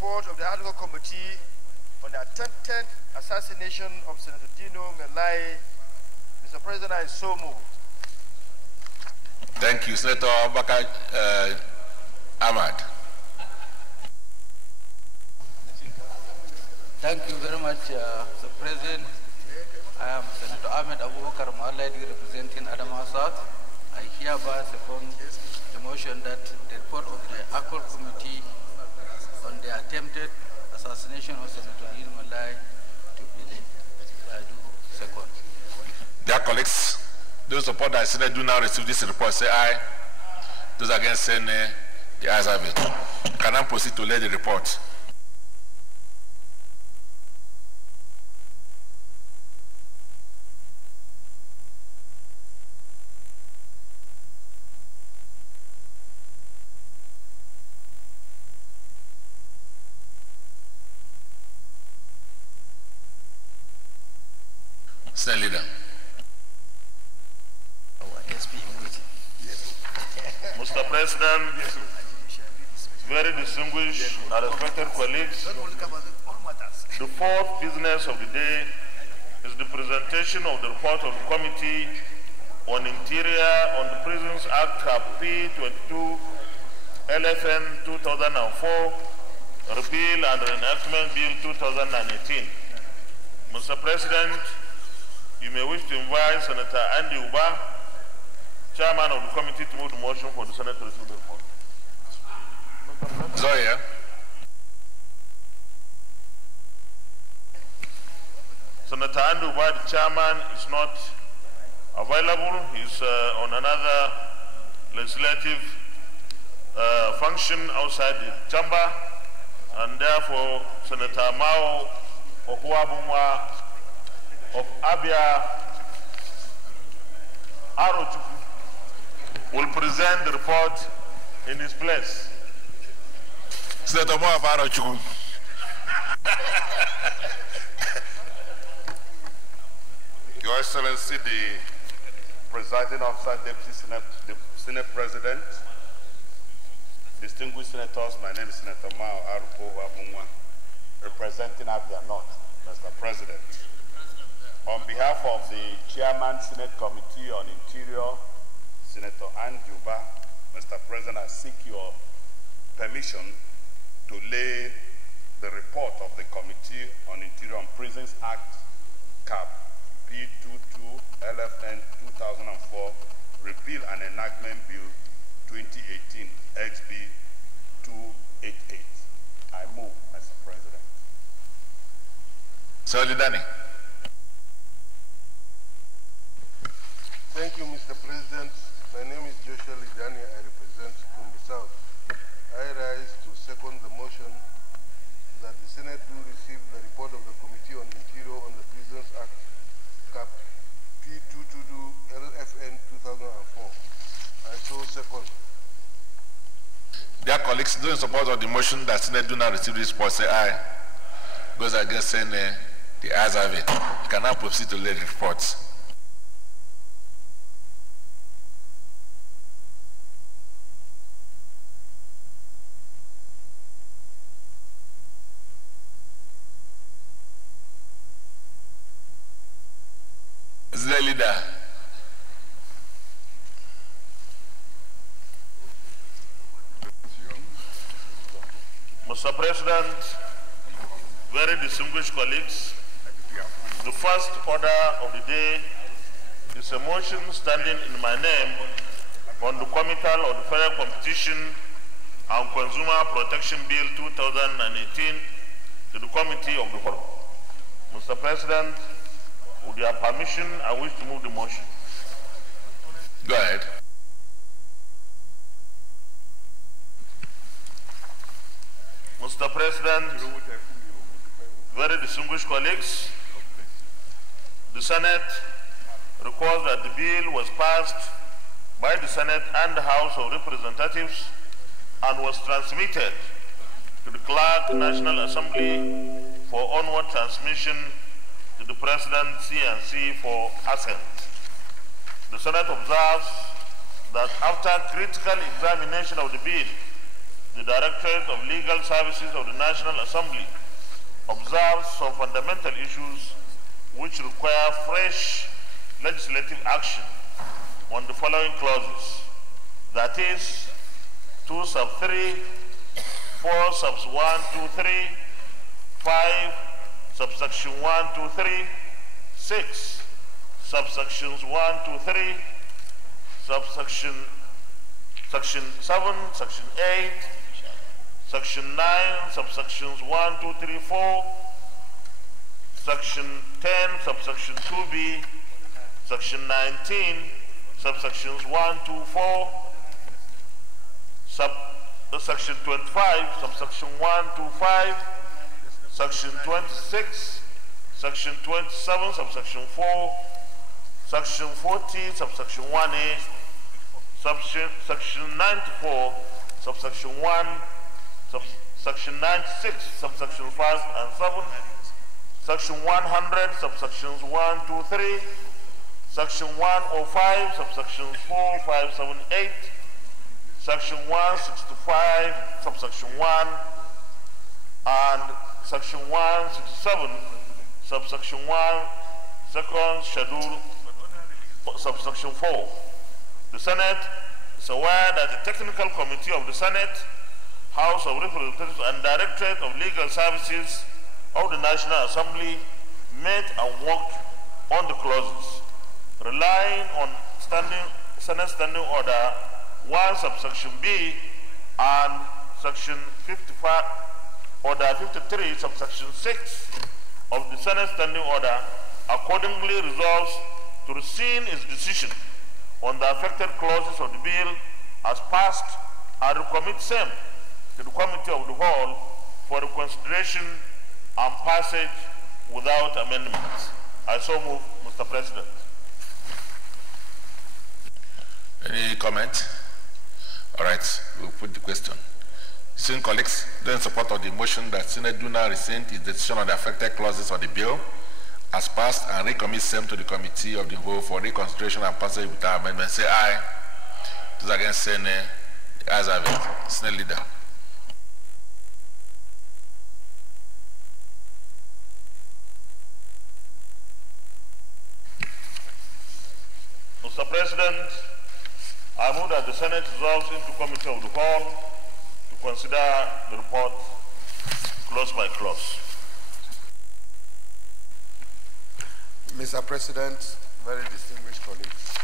report of the Ad hoc Committee on the attempted assassination of Senator Dino Melai. Mr. President, I so move. Thank you, Senator Bakar Ahmad. Thank you very much, Mr. President. I am Senator Ahmed Abubakar Maladi, representing Adamawa South. I hereby second the motion that the report of the Ad hoc Committee on the attempted assassination of Senator Dino Melai to be laid. I do second. Dear colleagues, those support that Senate do now receive this report say aye. Those against say nay, the ayes have it. Can I proceed to lay the report? Senate Leader. Mr. President, very distinguished and respected colleagues, the fourth business of the day is the presentation of the report of the Committee on Interior on the Prisons Act P22 LFN 2004, Repeal and Reenactment Bill 2018. Mr. President, you may wish to invite Senator Andy Uba, Chairman of the committee, to move the motion for the Senate to receive the report. Zoya. Senator Andy Uba, the chairman, is not available. He's on another legislative function outside the chamber, and therefore Senator Mao Okuabumwa of Abia Arochukwu will present the report in his place. Senator Mao of Arochukwu. Your Excellency, the Presiding Officer, Deputy Senate President, distinguished senators, my name is Senator Mao Okuabumwa, representing Abia North, Mr. President. On behalf of the Chairman, Senate Committee on Interior, Senator Andy Uba, Mr. President, I seek your permission to lay the report of the Committee on Interior on Prisons Act, CAP, P22 LFN 2004, Repeal and Enactment Bill 2018, XB 288. I move, Mr. President. Solidani. Thank you, Mr. President. My name is Joshua Lidani. I represent from the South. I rise to second the motion that the Senate do receive the report of the Committee on Interior on the Prisons Act, CAP P22 LFN 2004. I so second. Dear colleagues, those in support of the motion that Senate do not receive this report say aye. Those against say nay, the ayes have it. You can now proceed to lay the reports. The leader. Mr. President, very distinguished colleagues, the first order of the day is a motion standing in my name on the committal of the Federal Competition and Consumer Protection Bill 2018 to the Committee of the Whole. Mr. President, with your permission, I wish to move the motion. Go ahead. Mr. President, very distinguished colleagues, the Senate requires that the bill was passed by the Senate and the House of Representatives and was transmitted to the Clerk, National Assembly for onward transmission to the President, CNC, for assent. The Senate observes that after critical examination of the bill, the Directorate of Legal Services of the National Assembly observes some fundamental issues which require fresh legislative action on the following clauses. That is, 2 sub 3, 4 subs 1, 2, 3, 5 subsection 1, 2, 3, 6 subsections 1, 2, 3, section 7, section 8, section 9, subsections 1, 2, 3, 4, section 10, subsection 2b, section 19, subsections 1, 2, 4, section 25, subsection 1, 2, 5, section 26, section 27, subsection 4, section 40, subsection 1a, section 94, subsection 1, section 96, subsection 5 and 7, section 100, subsections 1, 2, 3, section 105, subsections 4, 5, 7, 8, section 165, subsection 1, and section 167, subsection 1, second schedule, subsection 4. The Senate is aware that the Technical Committee of the Senate, House of Representatives, and Directorate of Legal Services of the National Assembly met and worked on the clauses, relying on Senate Standing Order 1 subsection B and section 55, Order 53 subsection 6 of the Senate Standing Order, accordingly resolves to rescind its decision on the affected clauses of the bill as passed and recommit same to the Committee of the Whole for the consideration and passage without amendments. I so move, Mr. President. Any comment? All right, we'll put the question. Since colleagues, those in support of the motion that Senate do now rescind its decision on the affected clauses of the bill as passed and recommit same to the Committee of the Whole for reconsideration and passage without amendment, say aye. Those against say nay. The ayes have it. Senate Leader. Mr. President, I move that the Senate resolves into Committee of the Whole to consider the report clause by clause. Mr. President, very distinguished colleagues,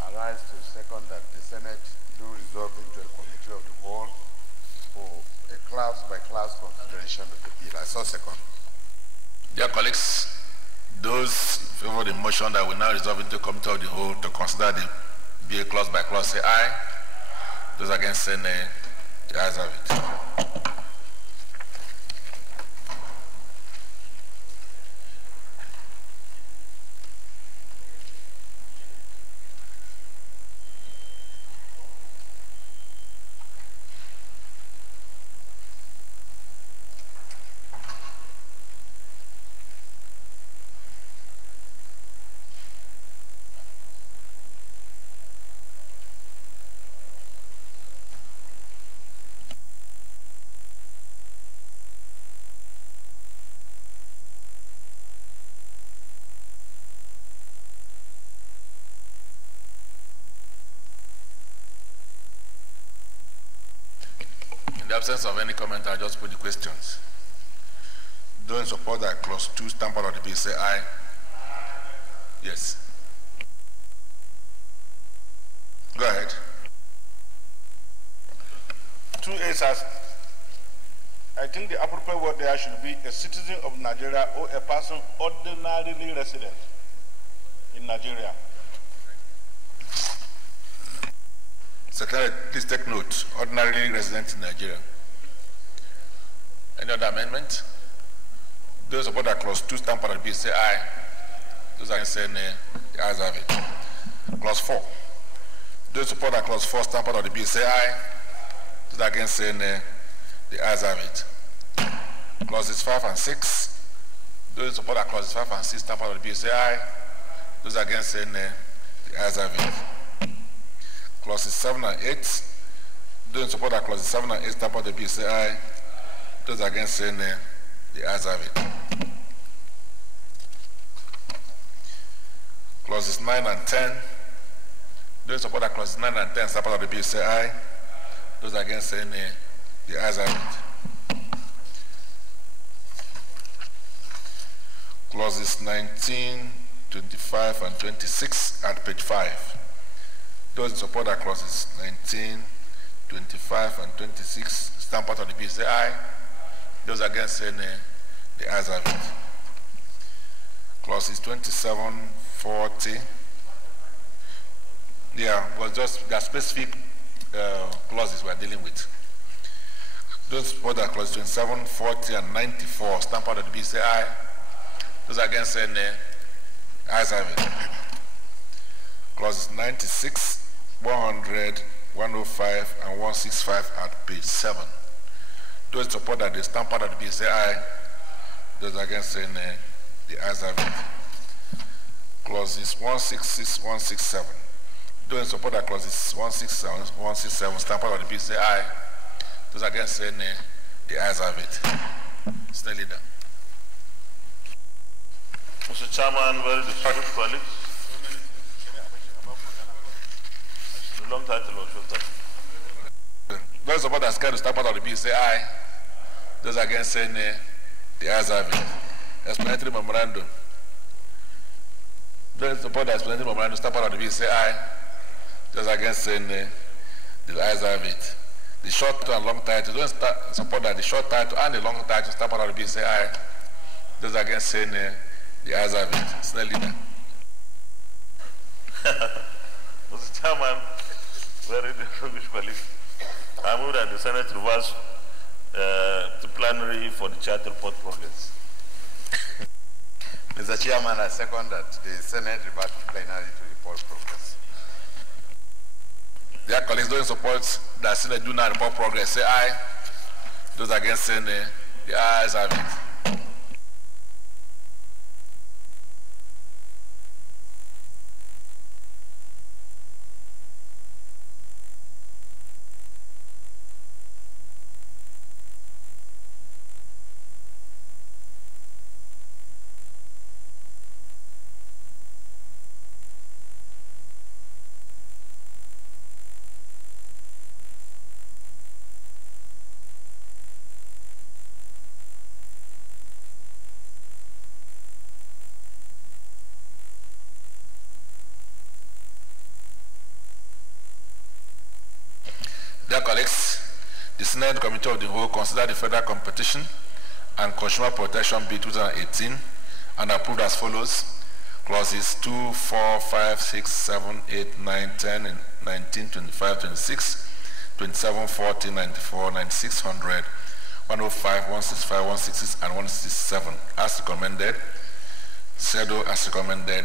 I rise to second that the Senate do resolve into a Committee of the Whole for a clause-by-clause consideration of the bill. I so second. Dear colleagues, those in favor of the motion that will now resolve into a Committee of the Whole to consider the bill clause by clause, say aye. Those against say nay. The ayes have it. In the absence of any comment, I'll just put the questions. Those in support that clause 2 stamp out of the bill, say aye. Yes. Go ahead. 2A says, I think the appropriate word there should be a citizen of Nigeria or a person ordinarily resident in Nigeria. Secretary, please take note. Ordinarily resident in Nigeria. Any other amendment? Those support that clause 2 stamp out of the bill, say aye. Those against say nay. The ayes have it. Clause 4. Those support that clause 4 stamp out of the bill, say aye. Those against say nay. The ayes have it. Clauses 5 and 6. Those support that clauses 5 and 6 stamp out of the bill, say aye. Those against say nay. The ayes have it. Clauses 7 and 8. Those in support of clauses 7 and 8 stamp out the bill say aye. Those against say nay. The ayes have it. Clauses 9 and 10. Those in support of clauses 9 and 10 stamp out the bill say aye. Those against say nay. The ayes have it. Clauses 19, 25, and 26 at page 5. Those in support of clauses 19, 25, and 26 stamp out of the bill say aye. Those against say nay. The ayes have it. Clauses 27, 40. Yeah, was just the specific clauses we are dealing with. Those support that clauses 27, 40, and 94 stamp out of the bill say aye. Those against say nay. Ayes have it. Clauses 96, 100, 105, and 165 at page 7. Those in support that they stamp out of the bill say aye. Those against say nay. The ayes have it. Clauses 166, 167. Those in support of clauses 167, 167 stamp out of the bill say aye. Those against say nay. The ayes have it. State Leader. Mr. Chairman, very distinguished colleagues. The long title or short title? Those in support that scared to stamp out of the bill say aye. Those against say nay. The ayes have it. Explanatory memorandum. Those in support that explanatory memorandum stamp out of the bill say aye. Those against say nay. The ayes have it. The short and long title. Those in support that the short title and the long title stamp out of the bill say aye. Those against say nay. The ayes have it. State Leader. Mr. Chairman, very distinguished colleagues, I move that the Senate reverse to plenary for the charter report progress. Mr. Chairman, I second that the Senate revert to plenary to report progress. Dear colleagues, those in support that Senate do not report progress say aye. Those against say nay. The ayes have it. Dear colleagues, the Senate Committee of the Whole considered the Federal Competition and Consumer Protection Bill 2018 and approved as follows. Clauses 2, 4, 5, 6, 7, 8, 9, 10, and 19, 25, 26, 27, 40, 94, 96, 100, 105, 165, 166, and 167 as recommended. Shadow as recommended.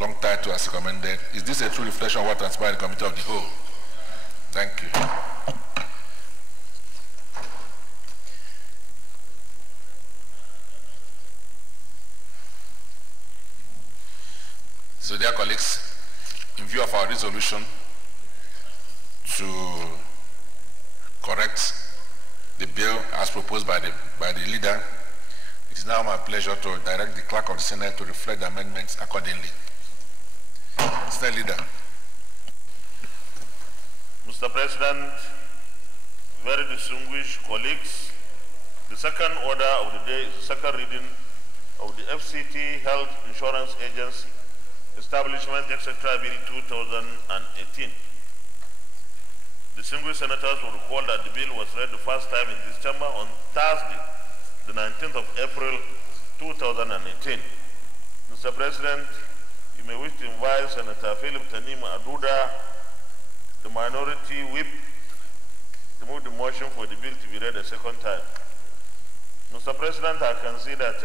Long title as recommended. Is this a true reflection of what transpired in the Committee of the Whole? Thank you. So, dear colleagues, in view of our resolution to correct the bill as proposed by the leader, it is now my pleasure to direct the clerk of the Senate to reflect the amendments accordingly. Mr. Leader. Mr. President, very distinguished colleagues, the second order of the day is the second reading of the FCT Health Insurance Agency Establishment, etc. Bill 2018. Distinguished senators will recall that the bill was read the first time in this chamber on Thursday, the 19th of April 2018. Mr. President, you may wish to invite Senator Philip Tanima Aduda, the minority whip, to move the motion for the bill to be read a second time. Mr. President, I can see that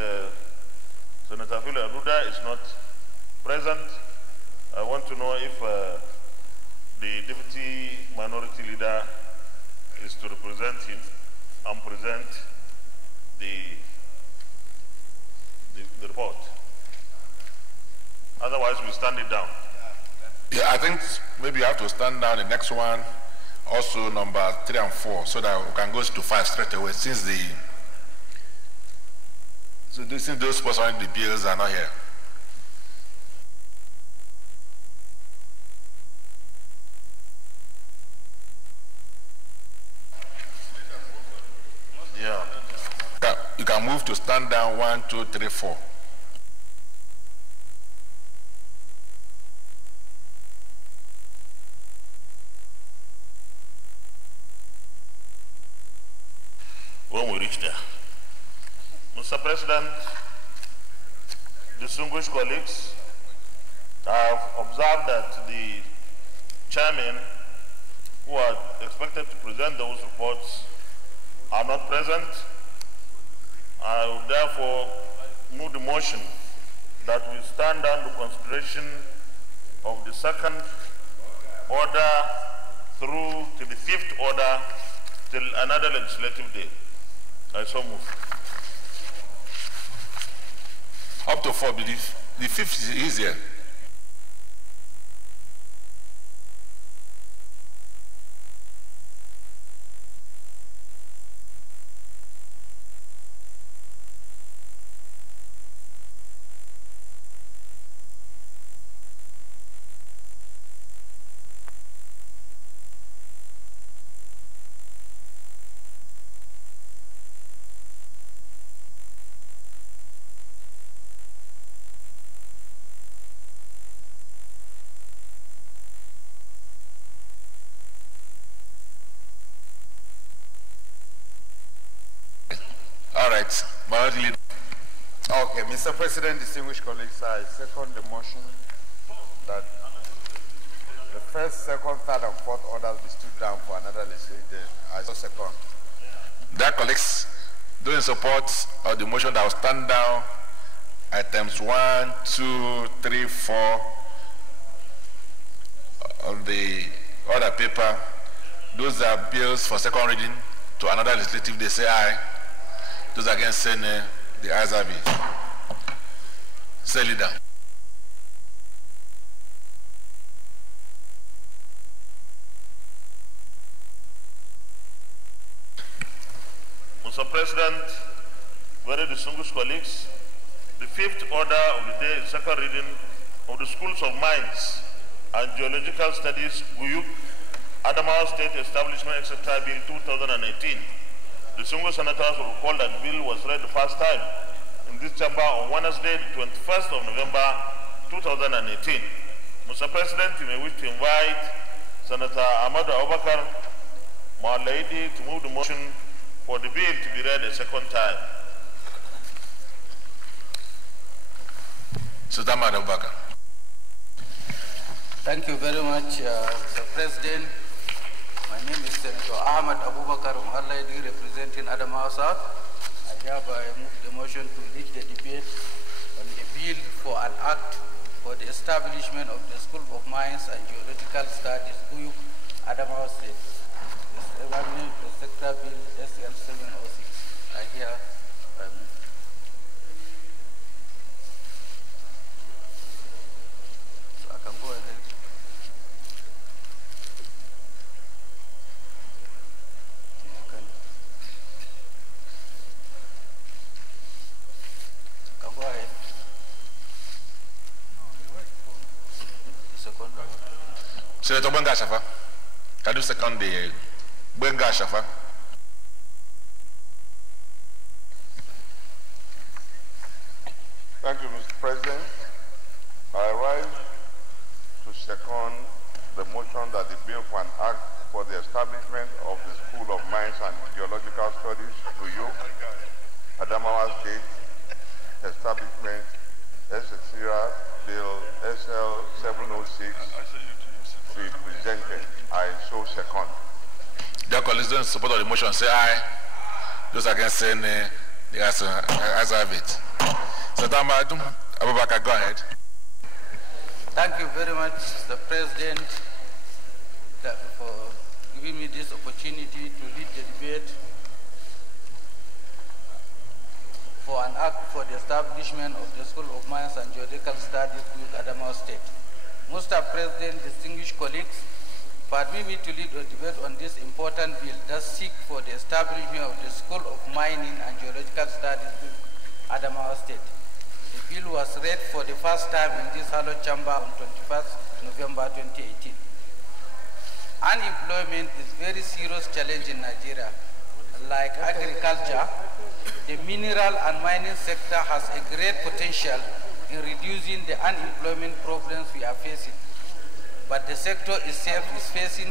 Senator Philip Aduda is not present. I want to know if the deputy minority leader is to represent him and present the report. Otherwise, we stand it down. Yeah, I think maybe you have to stand down the next one, also number 3 and 4, so that we can go to 5 straight away, since since those sponsoring the bills are not here. Yeah. You can move to stand down 1, 2, 3, 4. When we reach there. Mr. President, distinguished colleagues, I have observed that the chairmen who are expected to present those reports are not present. I will therefore move the motion that we stand down the consideration of the second order through to the 5th order till another legislative day. I so move. Up to 4, believe. The 5th is easier. All right, Minority Leader. Okay, Mr. President, distinguished colleagues, I second the motion that the 1st, 2nd, 3rd, and 4th orders be stood down for another legislative day. I so second. Dear colleagues, those in support of the motion that will stand down items 1, 2, 3, 4 on the order paper, those are bills for second reading to another legislative day, say aye. Those against say nay, the ayes have it. Say leader. Mr. President, very distinguished colleagues, the 5th order of the day is second reading of the Schools of Mines and Geological Studies, Guyuk, Adamawa State Establishment, etc. Bill 2018. The single senators will recall that the bill was read the first time in this chamber on Wednesday, the 21st of November, 2018. Mr. President, you may wish to invite Senator Ahmadu Abubakar Malaidi to move the motion for the bill to be read a second time. Senator Ahmadu Abubakar. Thank you very much, Mr. President. My name is Senator Ahmad Abubakar Muhallaidi, representing Adamawa South. I hereby move the motion to lead the debate on the bill for an act for the establishment of the School of Mines and Geological Studies, Guyuk, Adamawa State. The sector bill SL 706. I hereby move. So I can go ahead. Senator Benga Shafa, can you second the Benga Shafa? Thank you, Mr. President. I rise to second the motion that the bill for an act for the establishment of the School of Mines and Geological Studies, Guyuk, Adamawa State Establishment, etc. Bill SL 706 be presented. I so second. Dear colleagues, those in support of the motion say aye. Those against say nay, the ayes have it. Senator Ahmadu Abubakar, go ahead. Thank you very much, Mr. President, for giving me this opportunity to lead the debate for an act for the establishment of the School of Mines and Geological Studies with Adamawa State. Mr. President, distinguished colleagues, Permit me to lead a debate on this important bill that seeks for the establishment of the School of Mining and Geological Studies in Adamawa State. The bill was read for the first time in this Hallowed Chamber on 21st November 2018. Unemployment is a very serious challenge in Nigeria. Like agriculture, the mineral and mining sector has a great potential in reducing the unemployment problems we are facing. But the sector itself is facing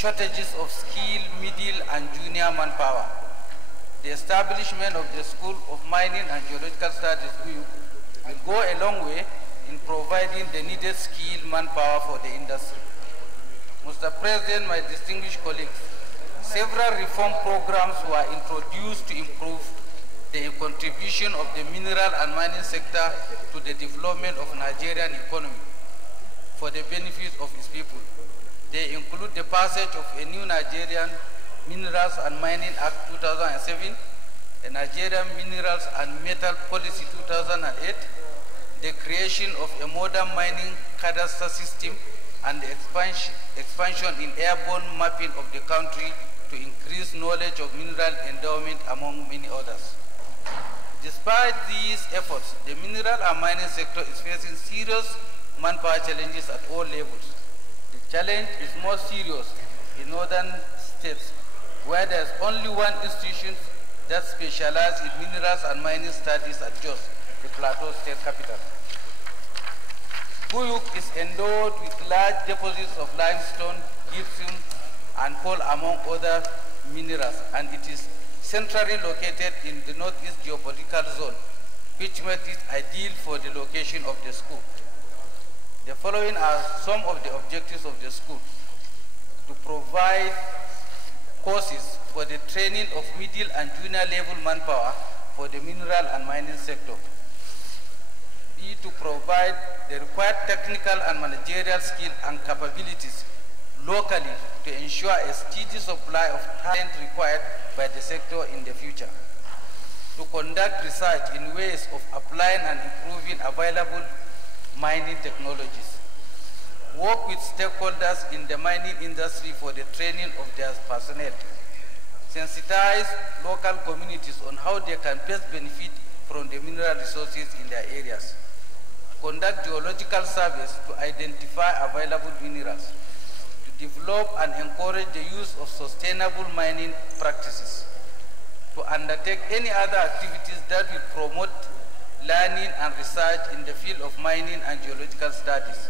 shortages of skilled, middle, and junior manpower. The establishment of the School of Mining and Geological Studies will go a long way in providing the needed skilled manpower for the industry. Mr. President, my distinguished colleagues, several reform programs were introduced to improve the contribution of the mineral and mining sector to the development of Nigerian economy for the benefit of its people. They include the passage of a new Nigerian Minerals and Mining Act 2007, the Nigerian Minerals and Metal Policy 2008, the creation of a modern mining cadastre system, and the expansion in airborne mapping of the country to increase knowledge of mineral endowment, among many others. Despite these efforts, the mineral and mining sector is facing serious manpower challenges at all levels. The challenge is more serious in northern states, where there is only one institution that specializes in minerals and mining studies at Jos, the Plateau State capital. Buyuk is endowed with large deposits of limestone, gypsum, and coal, among other minerals, and it is centrally located in the northeast geopolitical zone, which makes it ideal for the location of the school. The following are some of the objectives of the school: to provide courses for the training of middle and junior level manpower for the mineral and mining sector. B, to provide the required technical and managerial skill and capabilities locally to ensure a steady supply of talent required by the sector in the future. To conduct research in ways of applying and improving available mining technologies. Work with stakeholders in the mining industry for the training of their personnel. Sensitize local communities on how they can best benefit from the mineral resources in their areas. Conduct geological surveys to identify available minerals. To develop and encourage the use of sustainable mining practices. To undertake any other activities that will promote learning and research in the field of mining and geological studies,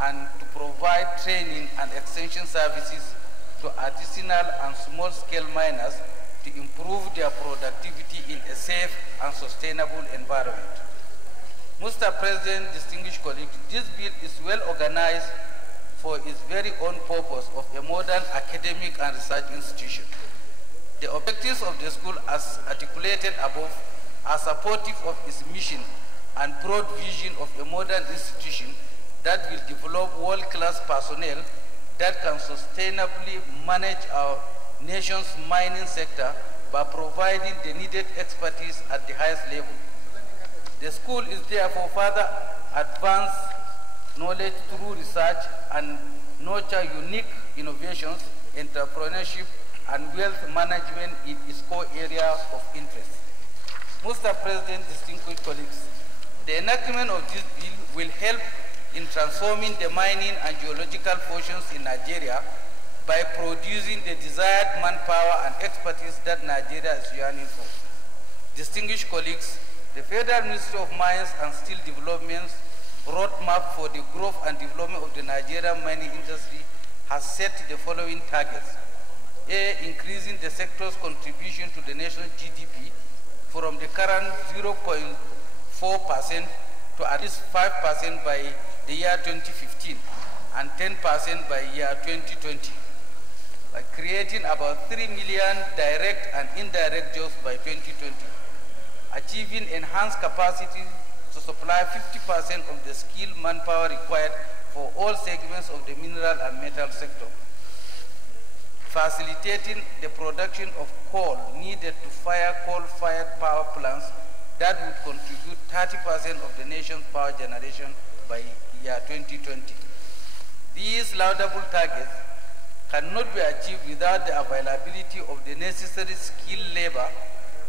and to provide training and extension services to artisanal and small-scale miners to improve their productivity in a safe and sustainable environment. Mr. President, distinguished colleagues, this bill is well organized for its very own purpose of a modern academic and research institution. The objectives of the school, as articulated above, are supportive of its mission and broad vision of a modern institution that will develop world-class personnel that can sustainably manage our nation's mining sector by providing the needed expertise at the highest level. The school is therefore further advance knowledge through research and nurture unique innovations, entrepreneurship, and wealth management in its core area of interest. Mr. President, distinguished colleagues, the enactment of this bill will help in transforming the mining and geological functions in Nigeria by producing the desired manpower and expertise that Nigeria is yearning for. Distinguished colleagues, the Federal Ministry of Mines and Steel Development's roadmap for the growth and development of the Nigerian mining industry has set the following targets. A, increasing the sector's contribution to the nation's GDP from the current 0.4% to at least 5% by the year 2015 and 10% by year 2020, by creating about 3 million direct and indirect jobs by 2020, achieving enhanced capacity to supply 50% of the skilled manpower required for all segments of the mineral and metal sector, facilitating the production of coal needed to fire coal-fired power plants that would contribute 30% of the nation's power generation by year 2020. These laudable targets cannot be achieved without the availability of the necessary skilled labor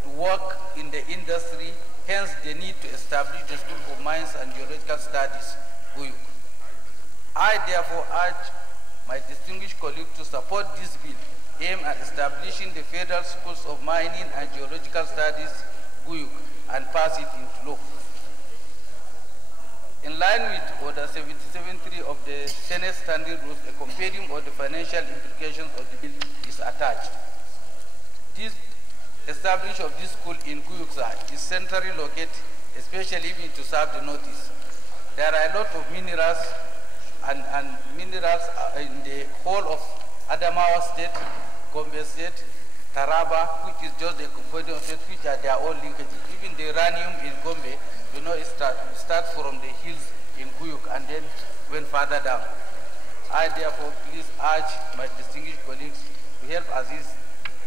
to work in the industry, hence the need to establish the School of Mines and Geological Studies, GUYUK. I therefore urge my distinguished colleagues to support this bill aimed at establishing the Federal Schools of Mining and Geological Studies, GUYUK, and pass it into law. In line with Order 77.3 of the Senate Standing Rules, a compendium of the financial implications of the bill is attached. This establishment of this school in Guyuksa is centrally located, especially to serve the Northeast. There are a lot of minerals and minerals in the whole of Adamawa State, Gombe State, Taraba, which is just the component state, which are their own linkages. Even the uranium in Gombe, you know, it starts from the hills in Guyuk and then went further down. I therefore please urge my distinguished colleagues to help assist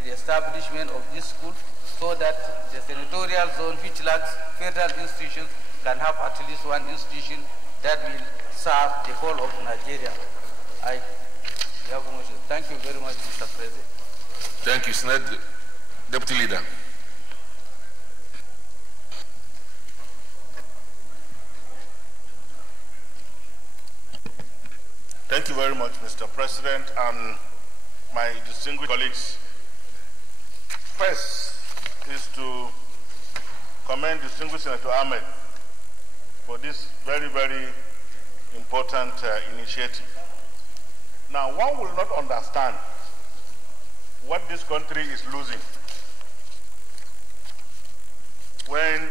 the establishment of this school so that the senatorial zone, which lacks federal institutions, can have at least one institution that will serve the whole of Nigeria. I have motion. Thank you very much, Mr. President. Thank you, Senate Deputy Leader. Thank you very much, Mr. President, and my distinguished colleagues. First is to commend distinguished Senator Ahmed for this very, very important initiative. Now, one will not understand what this country is losing when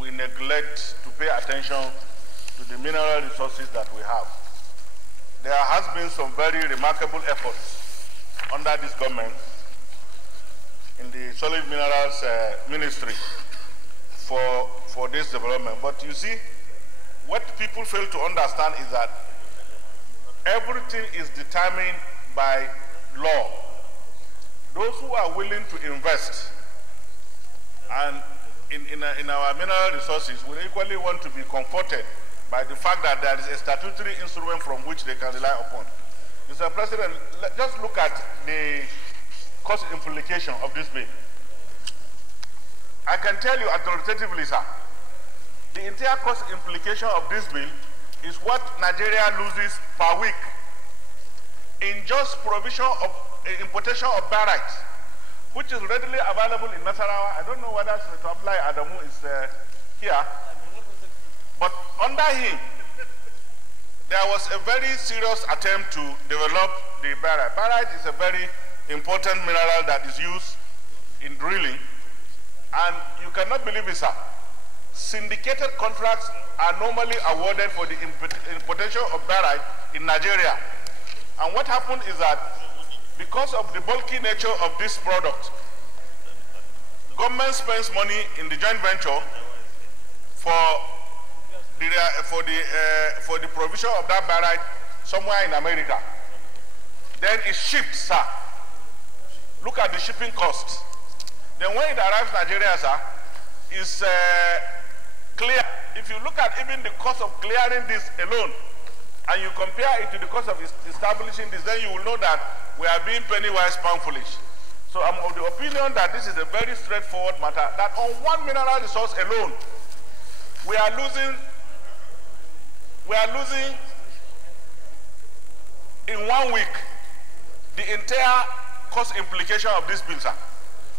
we neglect to pay attention to the mineral resources that we have. There has been some very remarkable efforts under this government in the solid minerals ministry for this development. But you see, what people fail to understand is that everything is determined by law. Those who are willing to invest and in our mineral resources will equally want to be comforted by the fact that there is a statutory instrument from which they can rely upon. Mr. President, just look at the cost implication of this bill. I can tell you authoritatively, sir, the entire cost implication of this bill is what Nigeria loses per week in just provision of importation of barite, which is readily available in Nasarawa. I don't know whether Senator Abdullahi Adamu is here. But under him, there was a very serious attempt to develop the barite. Barite is a very important mineral that is used in drilling. And you cannot believe it, sir. Syndicated contracts are normally awarded for the importation of barite in Nigeria. And what happened is that because of the bulky nature of this product, government spends money in the joint venture for the provision of that barite somewhere in America. Then it's shipped, sir. Look at the shipping costs. Then when it arrives in Nigeria, sir, it's clear. If you look at even the cost of clearing this alone, and you compare it to the cost of establishing this, then you will know that we are being penny-wise, pound-foolish. So I'm of the opinion that this is a very straightforward matter, that on one mineral resource alone, we are losing in 1 week the entire cost implication of this bill, sir.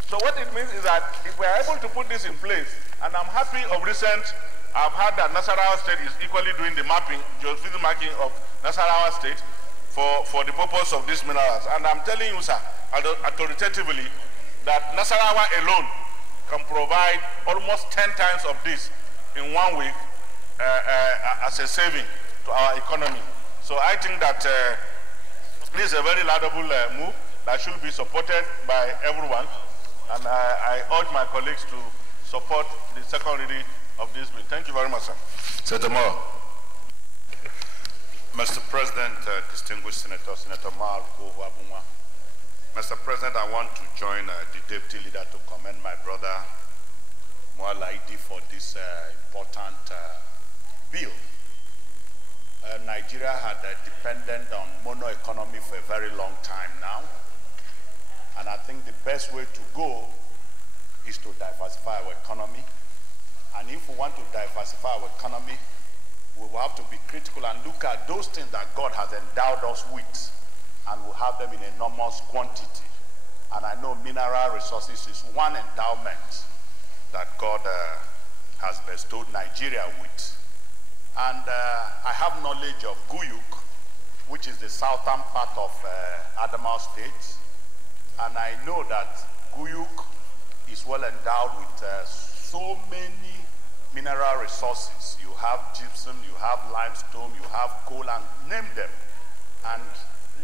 So what it means is that if we are able to put this in place, and I'm happy of recent, I've heard that Nasarawa State is equally doing the mapping, geophysical marking of Nasarawa State for the purpose of these minerals. And I'm telling you, sir, authoritatively, that Nasarawa alone can provide almost 10 times of this in 1 week as a saving to our economy. So I think that this is a very laudable move that should be supported by everyone. And I urge my colleagues to support the second reading of this bill. Thank you very much, sir. Senator Moore. Mr. President, distinguished Senator, Senator Mal Kohuabunwa. Mr. President, I want to join the deputy leader to commend my brother Mwalaidi for this important bill. Nigeria had depended on mono economy for a very long time now. And I think the best way to go is to diversify our economy. And if we want to diversify our economy, we will have to be critical and look at those things that God has endowed us with, and we'll have them in enormous quantity. And I know mineral resources is one endowment that God has bestowed Nigeria with. And I have knowledge of Guyuk, which is the southern part of Adamawa State. And I know that Guyuk is well endowed with so many mineral resources. You have gypsum, you have limestone, you have coal, and name them. And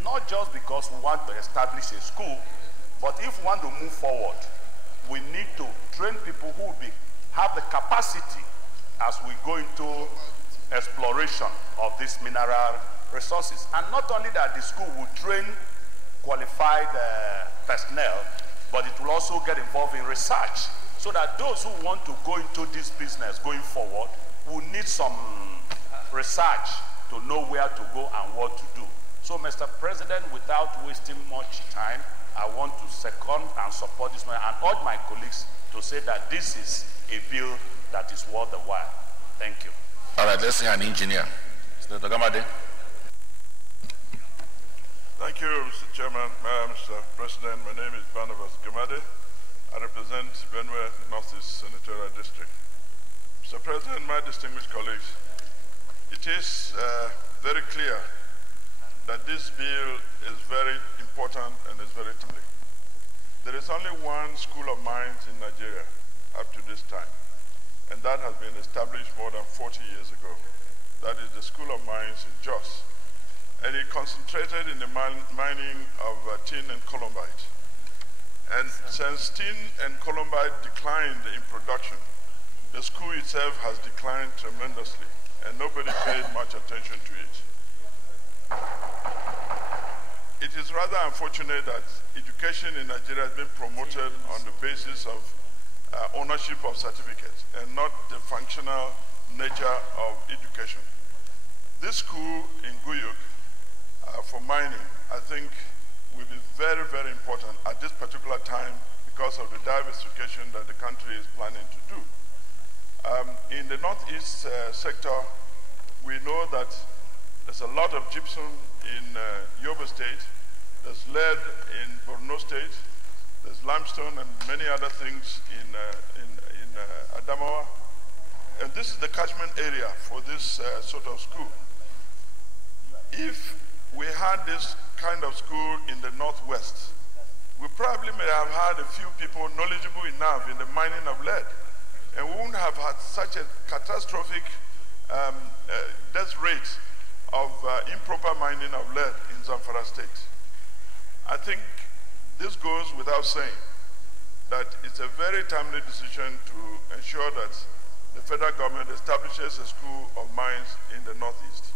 not just because we want to establish a school, but if we want to move forward, we need to train people who will have the capacity as we go into exploration of these mineral resources. And not only that, the school will train qualified personnel, but it will also get involved in research, so that those who want to go into this business going forward will need some research to know where to go and what to do. So, Mr. President, without wasting much time, I want to second and support this man and urge my colleagues to say that this is a bill that is worth the while. Thank you. All right, let's hear an engineer. Senator Gamade. Thank you, Mr. Chairman. Mr. President, my name is Barnabas Gamade. I represent Benue Northeast Senatorial District. Mr. President, my distinguished colleagues, it is very clear that this bill is very important and is very timely. There is only one school of mines in Nigeria up to this time, and that has been established more than 40 years ago. That is the School of Mines in Jos. And it concentrated in the mining of tin and columbite. And since tin and columbite declined in production, the school itself has declined tremendously, and nobody paid much attention to it. It is rather unfortunate that education in Nigeria has been promoted on the basis of ownership of certificates and not the functional nature of education. This school in Guyuk for mining, I think, will be very, very important at this particular time because of the diversification that the country is planning to do. In the northeast sector, we know that there's a lot of gypsum in Yobe State, there's lead in Borno State, there's limestone and many other things in Adamawa. And this is the catchment area for this sort of school. If we had this kind of school in the northwest, we probably may have had a few people knowledgeable enough in the mining of lead, and we wouldn't have had such a catastrophic death rate of improper mining of lead in Zamfara State. I think this goes without saying that it's a very timely decision to ensure that the federal government establishes a school of mines in the northeast.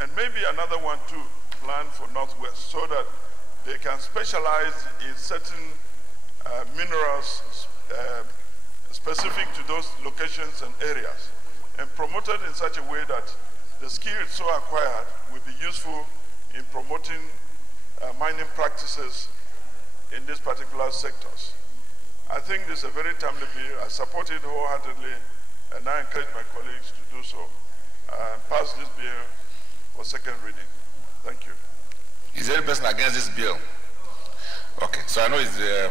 And maybe another one too, planned for northwest, so that they can specialize in certain minerals specific to those locations and areas, and promoted in such a way that the skills so acquired will be useful in promoting mining practices in these particular sectors. I think this is a very timely bill. I support it wholeheartedly, and I encourage my colleagues to do so and pass this bill for second reading. Thank you. Is there any person against this bill? Okay, so I know it's a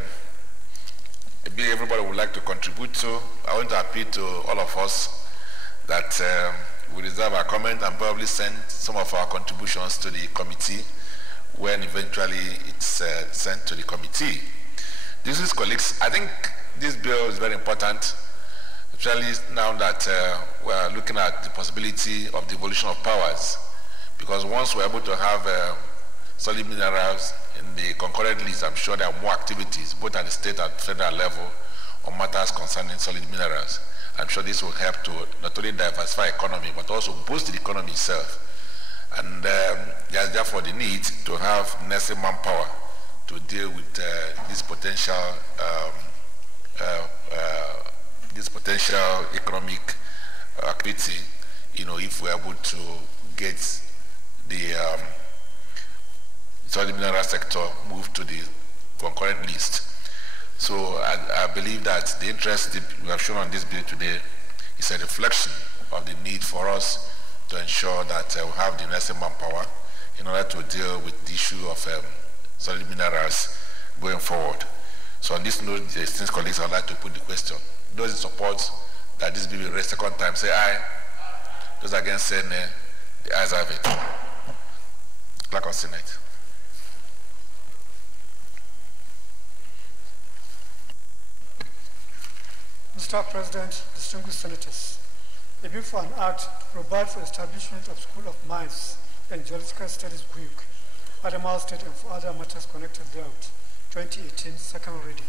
bill everybody would like to contribute to. I want to appeal to all of us that we reserve our comment and probably send some of our contributions to the committee when eventually it's sent to the committee. This is, colleagues, I think this bill is very important, especially now that we are looking at the possibility of devolution of powers, because once we're able to have solid minerals in the concurrent list, I'm sure there are more activities, both at the state and federal level, on matters concerning solid minerals. I'm sure this will help to not only diversify economy, but also boost the economy itself. And there's therefore the need to have necessary manpower to deal with this potential economic activity, if we're able to get the solid mineral sector moved to the concurrent list. So I believe that the interest we have shown on this bill today is a reflection of the need for us to ensure that we have the necessary manpower in order to deal with the issue of solid minerals going forward. So on this note, esteemed colleagues, I would like to put the question. Those in support that this bill be raised second time, say aye. Those against, say nay. The ayes have it. Clerk of Senate. Mr. President, distinguished senators, a bill for an act to provide for establishment of School of Mines and Geological Studies GUIC, Adamawa State, and for other matters connected thereof, 2018, second reading.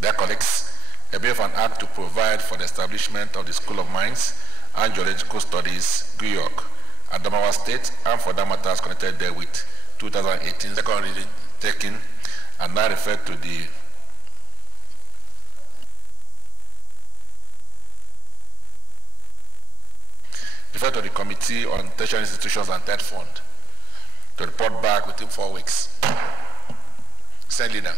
Dear colleagues, a bill for an act to provide for the establishment of the School of Mines and Geological Studies GUIC, Adamawa State, and for other matters connected therewith, 2018, second reading taken, and now referred to the Committee on Tertiary Institutions and Third Fund to report back within 4 weeks. Senate Leader.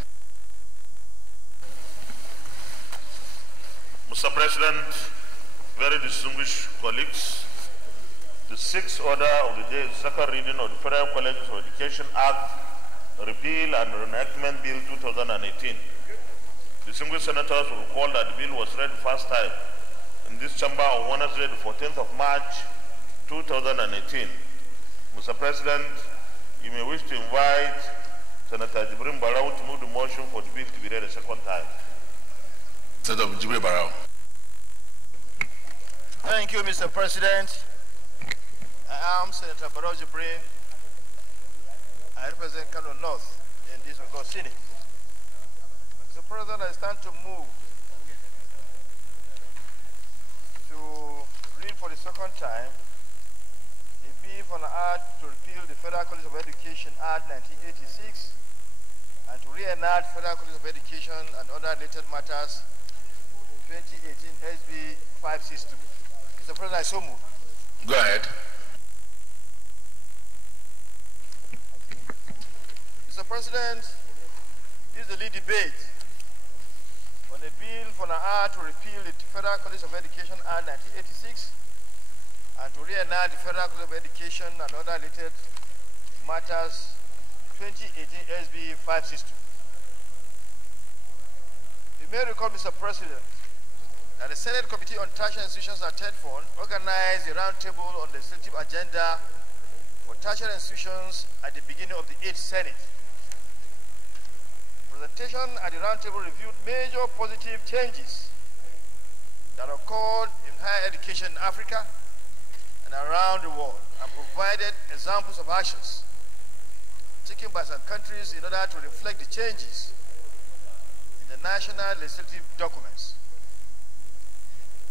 Mr. President, very distinguished colleagues, the sixth order of the day is second reading of the Federal Colleges of Education Act, Repeal and Reenactment Bill 2018. Distinguished senators will recall that the bill was read the first time in this chamber on Wednesday, the 14th of March, 2018. Mr. President, you may wish to invite Senator Jibril Barau to move the motion for the bill to be read a second time. Senator Jibril Barau. Thank you, Mr. President. I am Senator Barau Jibril. I represent Kano North in this August Senate. Mr. President, I stand to move to read for the second time a bill for an act to repeal the Federal College of Education Act 1986 and to reenact Federal College of Education and other related matters 2018 SB 562. Mr. President, I so move. Go ahead. Mr. President, this is the lead debate on a bill for an act to repeal the Federal College of Education Act 1986 and to reenact the Federal College of Education and other related matters 2018 SB 562. You may recall, Mr. President, that the Senate Committee on Tertiary Institutions and Third Fund organized a roundtable on the legislative agenda for tertiary institutions at the beginning of the 8th Senate. Presentation at the roundtable reviewed major positive changes that occurred in higher education in Africa and around the world, and provided examples of actions taken by some countries in order to reflect the changes in the national legislative documents.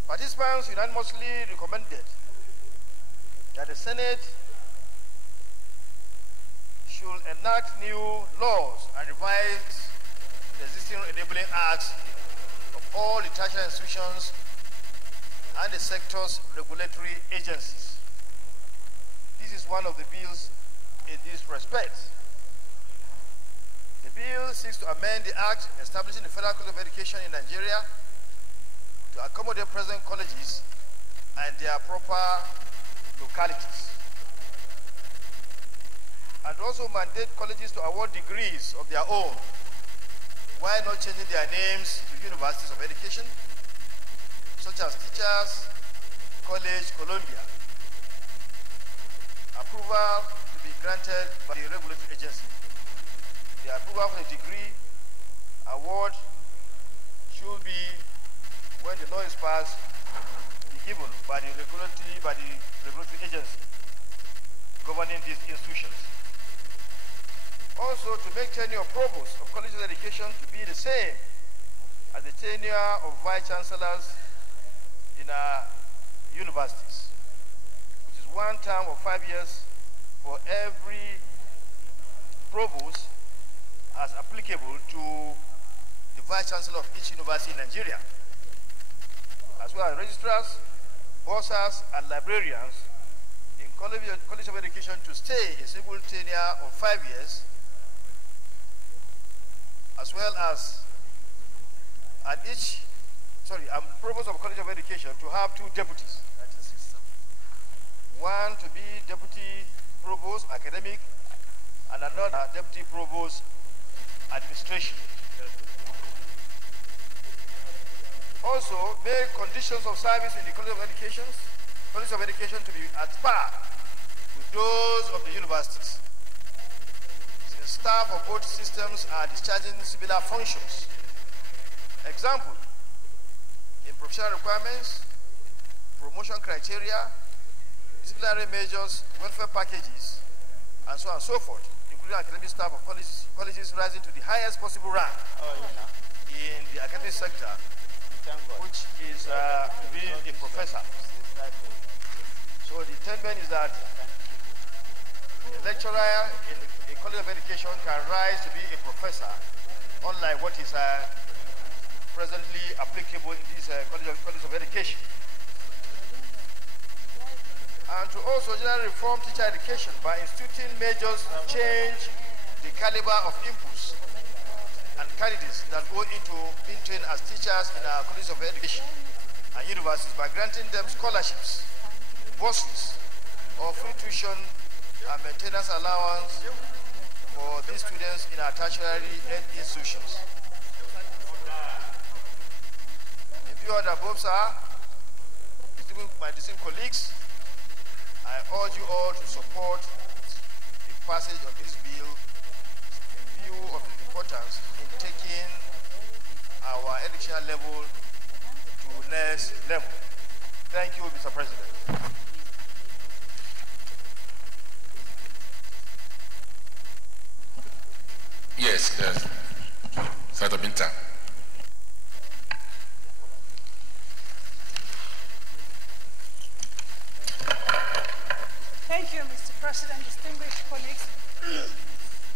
Participants unanimously recommended that the Senate should enact new laws and revise the existing enabling acts of all the tertiary institutions and the sector's regulatory agencies. This is one of the bills in this respect. The bill seeks to amend the act establishing the Federal College of Education in Nigeria to accommodate present colleges and their proper localities, and also mandate colleges to award degrees of their own while not changing their names to universities of education, such as Teachers College Columbia. Approval to be granted by the regulatory agency. The approval for the degree award should be, when the law is passed, be given by the regulatory agency governing these institutions. Also, to make tenure of provost of colleges of education to be the same as the tenure of vice chancellors in our universities, which is one term of 5 years for every provost as applicable to the vice chancellor of each university in Nigeria, as well as registrars, bursars, and librarians in College of Education to stay a single tenure of 5 years, as well as provost of College of Education to have 2 deputies. One to be deputy provost academic and another deputy provost administration. Also, make conditions of service in the College of Education to be at par with those of the universities, since staff of both systems are discharging similar functions. Example, in professional requirements, promotion criteria, disciplinary measures, welfare packages, and so on and so forth, including academic staff of colleges rising to the highest possible rank in the academic sector, which is being a professor. So the intent is that a lecturer in a College of Education can rise to be a professor, unlike what is presently applicable in this College of Education. And to also generally reform teacher education by instituting measures to change the caliber of inputs and candidates that go into being trained as teachers in our Colleges of Education and universities by granting them scholarships, bursaries, or free tuition and maintenance allowance for these students in our tertiary institutions. In view of the above, sir, my distinguished colleagues, I urge you all to support the passage of this bill in view of the importance in taking our educational level to next level. Thank you, Mr. President. Yes, Senator Binta. Thank you, Mr. President, distinguished colleagues.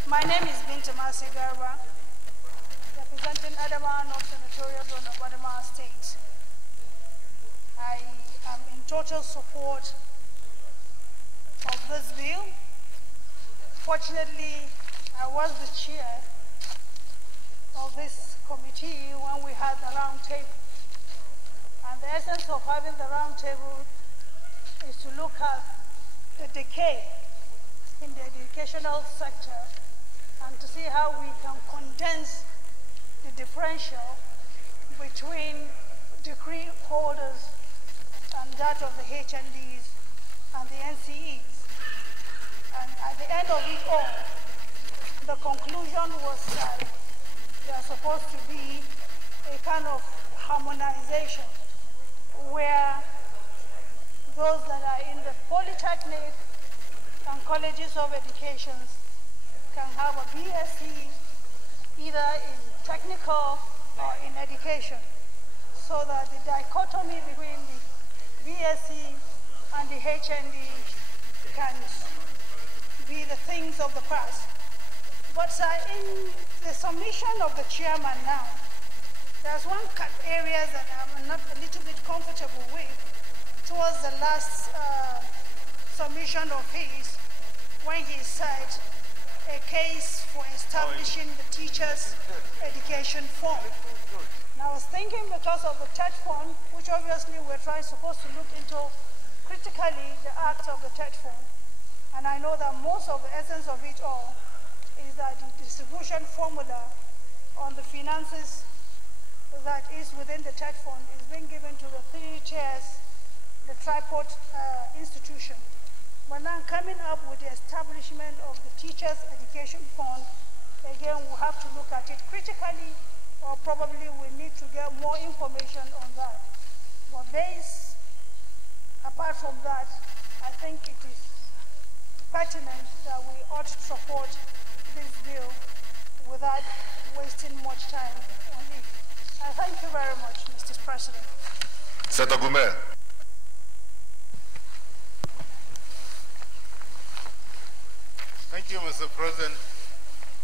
My name is Binta Masigarwa, representing Adamawa North Senatorial Zone of Adamawa State. I am in total support of this bill. Fortunately, I was the chair of this committee when we had the round table. And the essence of having the round table is to look at the decay in the educational sector and to see how we can condense the differential between degree holders and that of the HNDs and the NCEs. And at the end of it all, the conclusion was that there are supposed to be a kind of harmonization where those that are in the polytechnic and colleges of education can have a BSc either in technical or in education, so that the dichotomy between the BSc and the HND can be the things of the past. But in the submission of the chairman now, there's one area that I'm not a little bit comfortable with towards the last submission of his, when he said a case for establishing the Teachers Education Fund. And I was thinking, because of the TED Fund, which obviously we're supposed to look into critically the act of the TED Fund, and I know that most of the essence of it all is that the distribution formula on the finances that is within the TED Fund is being given to the 3 chairs, the tripod institution. But now coming up with the establishment of the Teachers Education Fund, again, we'll have to look at it critically, or probably we need to get more information on that. But apart from that, I think it is pertinent that we ought to support this bill without wasting much time on it. I thank you very much, Mr. President. Senator Gumel. Thank you, Mr. President.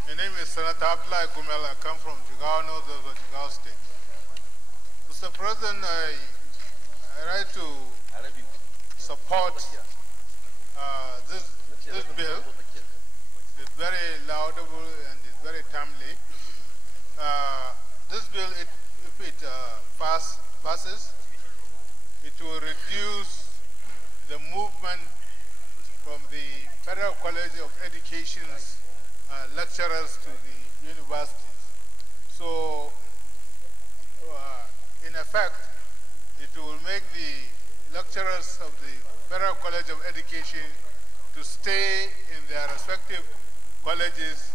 My name is Senator Abdullah Gumel. I come from Jigawa, North of Jigawa State. Mr. President, I write to support this bill is very laudable and is very timely. This bill, if it passes, it will reduce the movement from the Federal College of Education's lecturers to the universities. So, in effect, it will make the lecturers of the Federal College of Education to stay in their respective colleges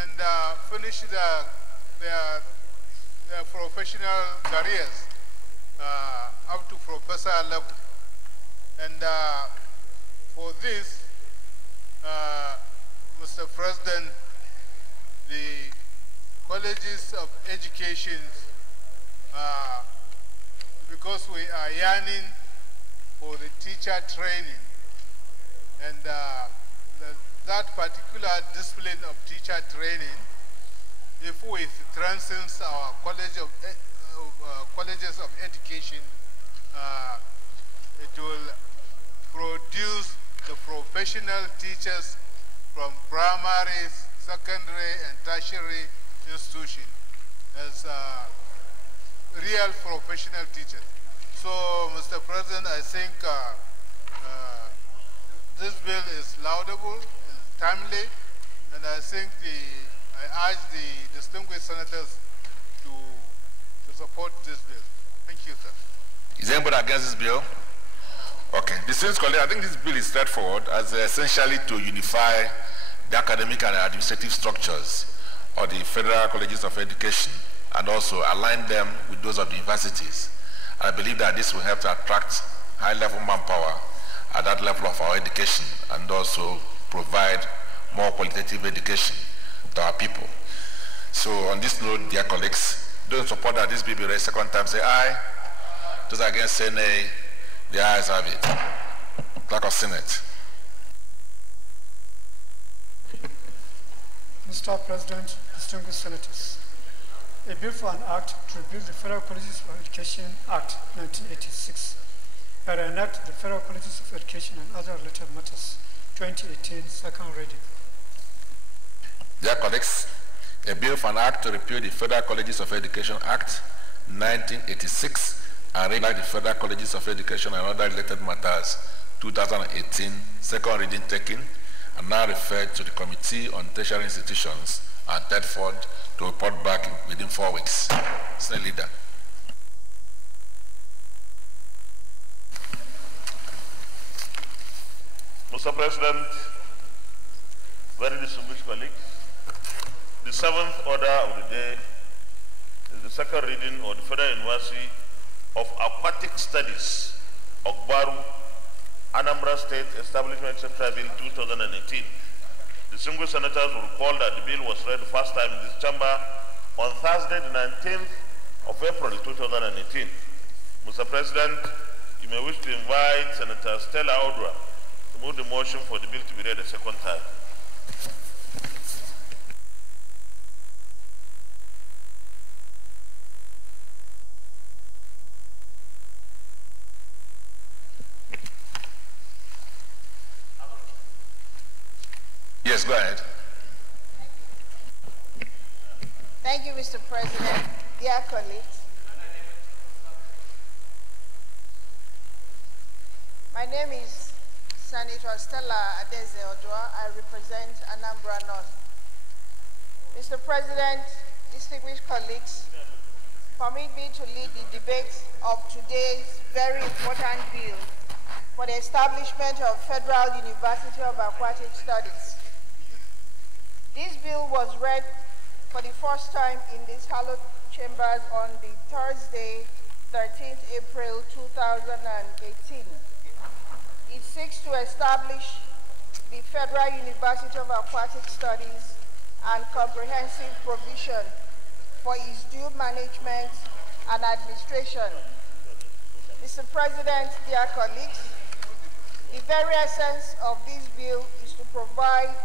and finish their professional careers up to professor level. And for this, Mr. President, the colleges of education, because we are yearning for the teacher training, and that particular discipline of teacher training, if we strengthen our colleges of education, it will produce the professional teachers from primary, secondary, and tertiary institutions as real professional teachers. So, Mr. President, I think this bill is laudable, is timely, and I think I urge the distinguished senators to support this bill. Thank you, sir. Is anybody against this bill? Okay. Distinguished colleagues, I think this bill is straightforward as essentially to unify the academic and administrative structures of the Federal Colleges of Education and also align them with those of the universities. I believe that this will help to attract high-level manpower at that level of our education and also provide more qualitative education to our people. So on this note, dear colleagues, those who support that this bill be read second time say aye. Those against say nay. The ayes have it. Clerk of Senate. Mr. President, distinguished senators, a bill for an act to repeal the Federal Colleges of Education Act 1986 and enact the Federal Colleges of Education and other related matters 2018 second reading. Dear colleagues, a bill for an act to repeal the Federal Colleges of Education Act 1986 and regulate the Federal Colleges of Education and other related matters 2018 second reading taken and now referred to the Committee on Tertiary Institutions and Tedford to report back within 4 weeks. Senate Leader. Mr. President, very distinguished colleagues, the seventh order of the day is the second reading of the Federal University of Aquatic Studies, Ogbaru, Anambra State Establishment Chapter Bill 2018. Distinguished senators will recall that the bill was read the first time in this chamber on Thursday, the 19th of April 2018. Mr. President, you may wish to invite Senator Stella Odwa to move the motion for the bill to be read a second time. Yes, go ahead. Thank you, Mr. President. Dear colleagues, my name is Senator Stella Adeze Odwa. I represent Anambra North. Mr. President, distinguished colleagues, permit me to lead the debate of today's very important bill for the establishment of Federal University of Aquatic Studies. This bill was read for the first time in these hallowed chambers on the Thursday, 13th April 2018. It seeks to establish the Federal University of Aquatic Studies and comprehensive provision for its due management and administration. Mr. President, dear colleagues, the very essence of this bill is to provide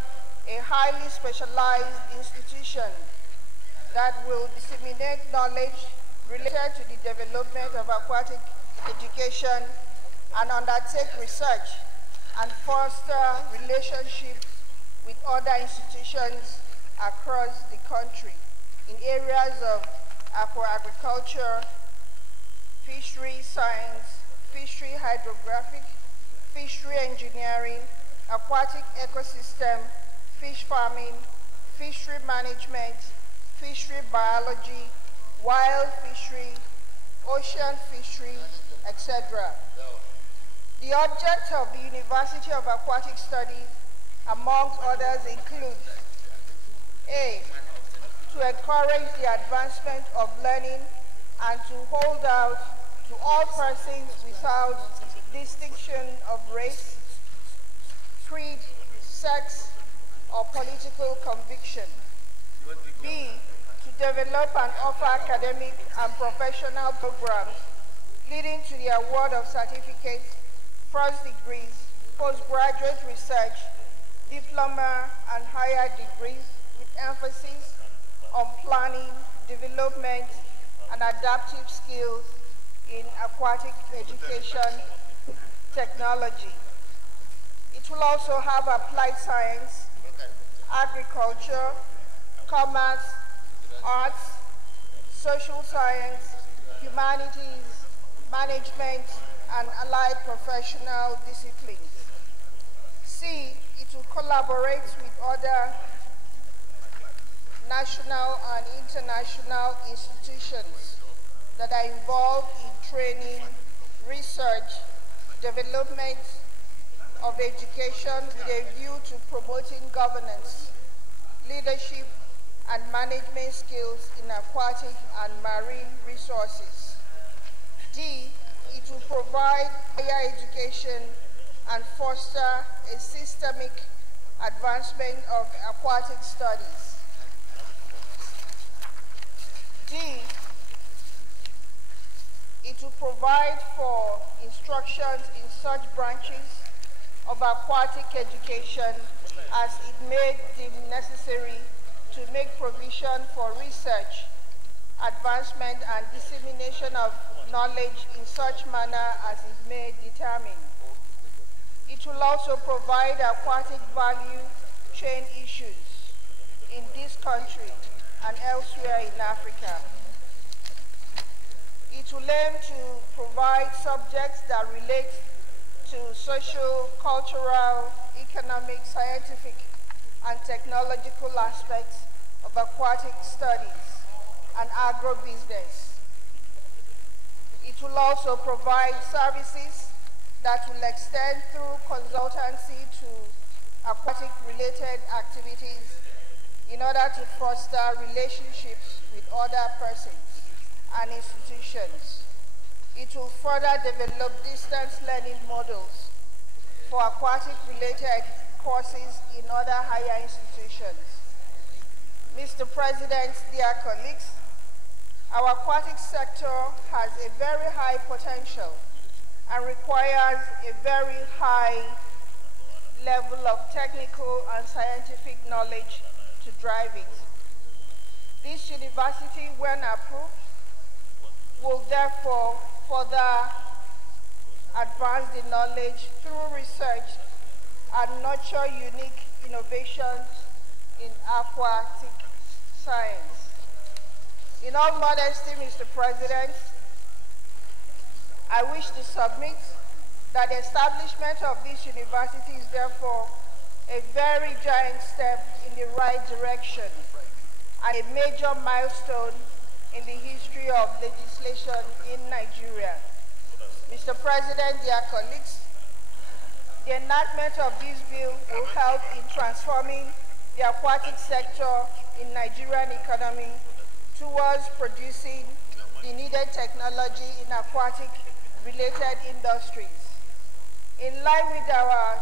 a highly specialized institution that will disseminate knowledge related to the development of aquatic education and undertake research and foster relationships with other institutions across the country in areas of aquaculture, fishery science, fishery hydrographic, fishery engineering, aquatic ecosystem, fish farming, fishery management, fishery biology, wild fishery, ocean fishery, etc. The object of the University of Aquatic Studies, amongst others, includes A, to encourage the advancement of learning and to hold out to all persons without distinction of race, creed, sex, or political conviction. B, to develop and offer academic and professional programs leading to the award of certificates, first degrees, postgraduate research, diploma, and higher degrees with emphasis on planning, development, and adaptive skills in aquatic education technology. It will also have applied science, agriculture, commerce, arts, social science, humanities, management, and allied professional disciplines. C, it will collaborate with other national and international institutions that are involved in training, research, development of education with a view to promoting governance, leadership, and management skills in aquatic and marine resources. D, it will provide higher education and foster a systemic advancement of aquatic studies. D, it will provide for instructions in such branches of aquatic education as it may deem necessary to make provision for research, advancement, and dissemination of knowledge in such manner as it may determine. It will also provide aquatic value chain issues in this country and elsewhere in Africa. It will aim to provide subjects that relate to social, cultural, economic, scientific, and technological aspects of aquatic studies and agribusiness. It will also provide services that will extend through consultancy to aquatic-related activities in order to foster relationships with other persons and institutions. It will further develop distance learning models for aquatic-related courses in other higher institutions. Mr. President, dear colleagues, our aquatic sector has a very high potential and requires a very high level of technical and scientific knowledge to drive it. This university, when approved, will therefore further advance the knowledge through research and nurture unique innovations in aquatic science. In all modesty, Mr. President, I wish to submit that the establishment of this university is therefore a very giant step in the right direction and a major milestone in the history of legislation in Nigeria. Mr. President, dear colleagues, the enactment of this bill will help in transforming the aquatic sector in Nigerian economy towards producing the needed technology in aquatic-related industries. In line with our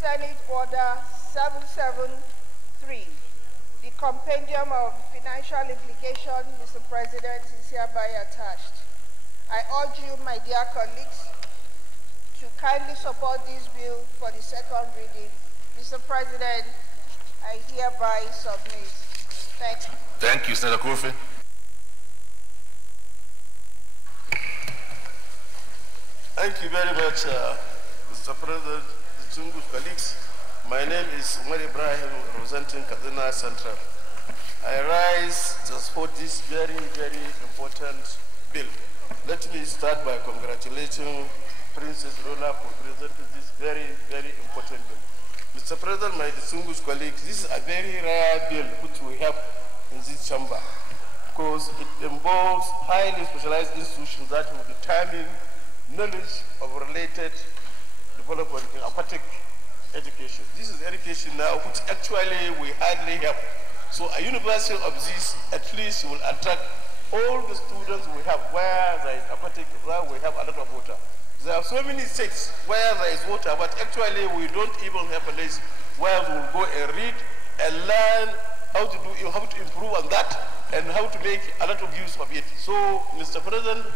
Senate Order 773, the compendium of financial implications, Mr. President, is hereby attached. I urge you, my dear colleagues, to kindly support this bill for the second reading. Mr. President, I hereby submit. Thank you. Thank you, Senator Kofi. Thank you very much, Mr. President, distinguished colleagues, my name is Umar Ibrahim, representing Kaduna Central. I rise to support this very, very important bill. Let me start by congratulating Princess Lola for presenting this very, very important bill. Mr. President, my distinguished colleagues, this is a very rare bill which we have in this chamber because it involves highly specialized institutions that will determine knowledge of related development in aquatic education. This is education now which actually we hardly have. So a university of this at least will attract all the students we have where there is aquatic, where we have a lot of water. There are so many states where there is water, but actually we don't even have a place where we will go and read and learn how to improve on that and how to make a lot of use of it. So, Mr. President,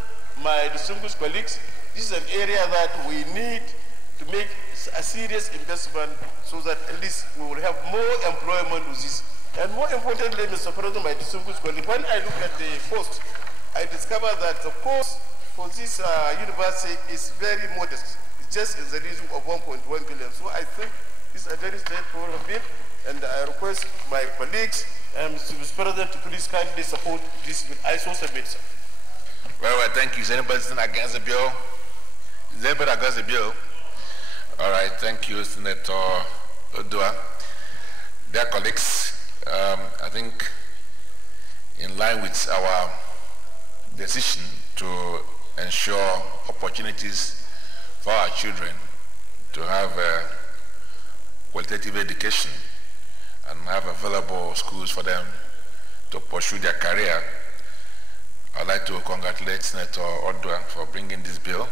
my distinguished colleagues, this is an area that we need to make a serious investment so that at least we will have more employment with this. And more importantly, Mr. President, my distinguished colleagues, when I look at the cost, I discover that the cost for this university is very modest. It's just in the region of 1.1 billion. So I think this is a very straightforward bill, and I request my colleagues and Mr. President to please kindly support this bill. I so submit, sir. Well, thank you. Is anybody against the bill? Is anybody against the bill? All right, thank you, Senator Odua. Dear colleagues, I think in line with our decision to ensure opportunities for our children to have qualitative education and have available schools for them to pursue their career, I'd like to congratulate Senator Odua for bringing this bill,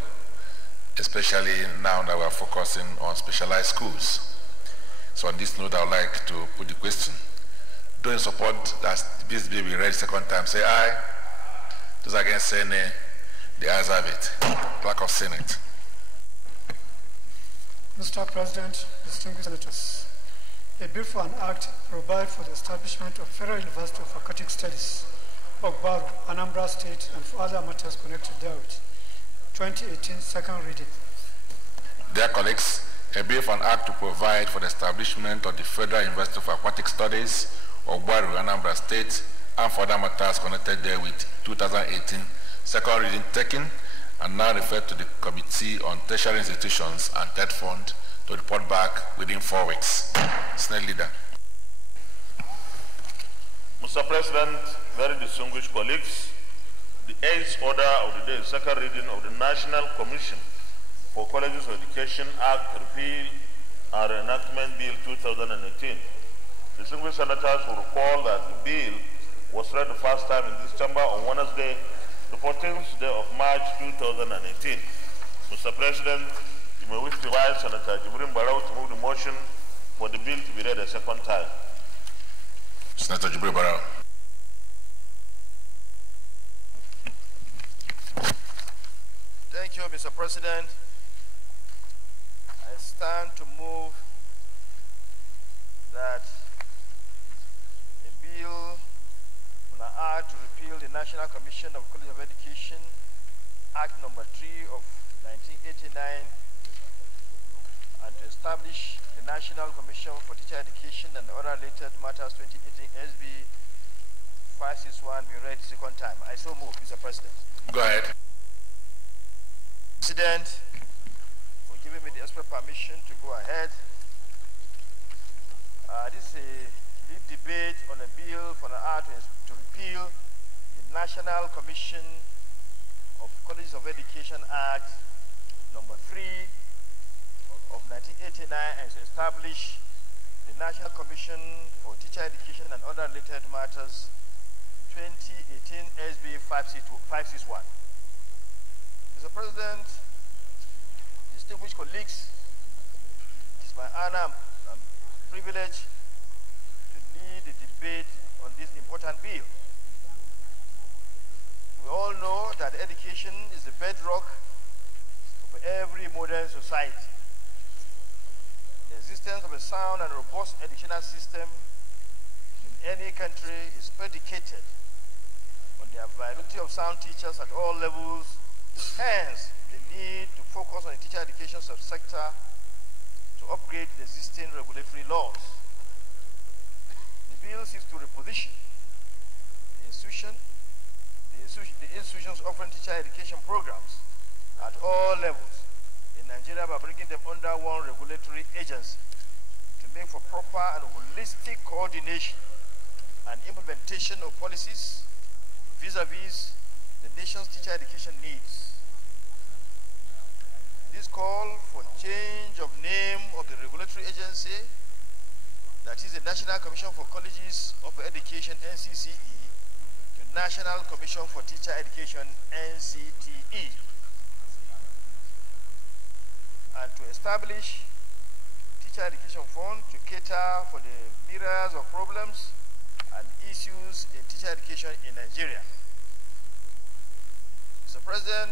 especially now that we're focusing on specialized schools. So on this note, I would like to put the question. Those in support that this bill be read second time, say aye. Those against, say nay. The ayes have it. Clerk of Senate. Mr. President, distinguished senators, a bill for an act to provide for the establishment of Federal University of Aquatic Studies, Ogbaru, Anambra State, and for other matters connected therewith. 2018, second reading. Dear colleagues, a bill for an act to provide for the establishment of the Federal University of Aquatic Studies, Ogbaru, Anambra State, and for other matters connected therewith. 2018, second reading taken, and now referred to the Committee on Tertiary Institutions and Third Fund to report back within 4 weeks. Senate Leader. Mr. President, very distinguished colleagues, the 8th order of the day, second reading of the National Commission for Colleges of Education Act Repeal and Reenactment Bill 2018. Distinguished senators will recall that the bill was read the first time in this chamber on Wednesday, the 14th day of March 2018. Mr. President, you may wish to advise Senator Jibrin Barau to move the motion for the bill to be read a second time. Senator Jibrin Barau. Thank you, Mr. President. I stand to move that a bill on an act to repeal the National Commission of College of Education Act number 3 of 1989 and to establish the National Commission for Teacher Education and other related matters 2018 SB 561 be read second time. I so move, Mr. President. Go ahead. President, for giving me the express permission to go ahead. This is a lead debate on a bill for an act to repeal the National Commission of Colleges of Education Act number 3 of 1989 and to establish the National Commission for Teacher Education and other related matters 2018 SB 561. Mr. President, distinguished colleagues, it is my honor and privilege to lead the debate on this important bill. We all know that education is the bedrock of every modern society. The existence of a sound and robust educational system in any country is predicated on the availability of sound teachers at all levels. Hence, the need to focus on the teacher education subsector to upgrade the existing regulatory laws. The bill seeks to reposition the institutions offering teacher education programs at all levels in Nigeria by bringing them under one regulatory agency to make for proper and holistic coordination and implementation of policies vis-a-vis the nation's teacher education needs. This call for change of name of the regulatory agency, that is the National Commission for Colleges of Education, NCCE, to National Commission for Teacher Education, NCTE, and to establish Teacher Education Fund to cater for the myriads of problems and issues in teacher education in Nigeria. Mr. President,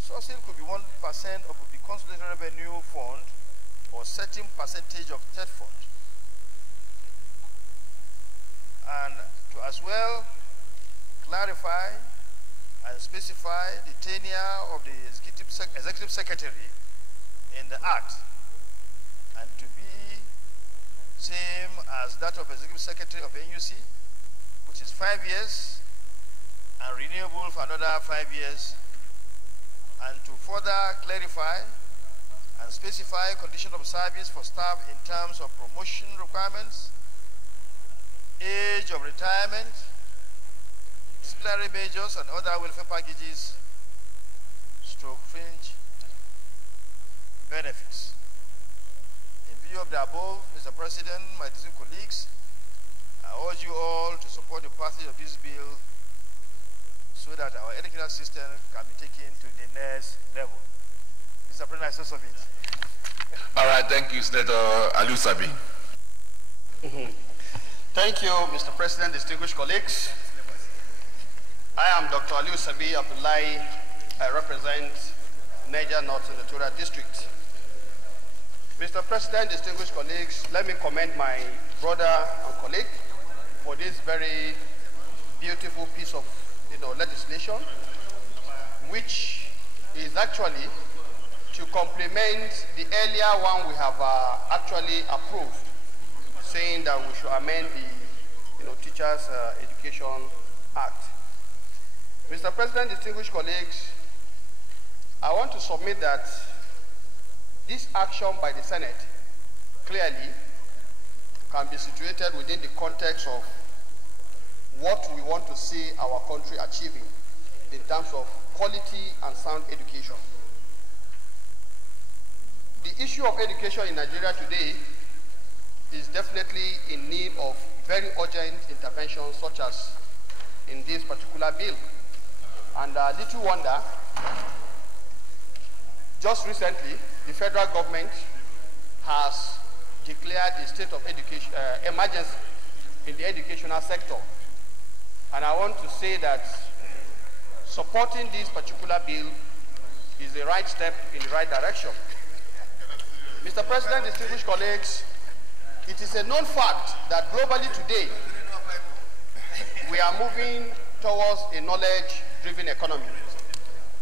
sourcing could be 1% of the consolidated revenue fund or certain percentage of state fund. And to as well clarify and specify the tenure of the executive secretary in the act, and to be same as that of executive secretary of NUC, which is 5 years and renewable for another 5 years, and to further clarify and specify conditions of service for staff in terms of promotion requirements, age of retirement, disciplinary measures, and other welfare packages, stroke fringe benefits. In view of the above, Mr. President, my distinguished colleagues, I urge you all to support the passage of this bill so that our educational system can be taken to the next level. Mr. President, I so submit. All right, thank you, Senator Aliu Sabi. Thank you, Mr. President, distinguished colleagues. I am Dr. Aliu Sabi Abdullahi. I represent Niger North Senatorial District. Mr. President, distinguished colleagues, let me commend my brother and colleague for this very beautiful piece of legislation, which is actually to complement the earlier one we have actually approved, saying that we should amend the Teachers Education Act. Mr. President, distinguished colleagues, I want to submit that this action by the Senate clearly can be situated within the context of what we want to see our country achieving in terms of quality and sound education. The issue of education in Nigeria today is definitely in need of very urgent interventions, such as in this particular bill. And little wonder, just recently, the federal government has declared a state of education emergency in the educational sector. And I want to say that supporting this particular bill is the right step in the right direction. Mr. President, distinguished colleagues, it is a known fact that globally today, we are moving towards a knowledge-driven economy,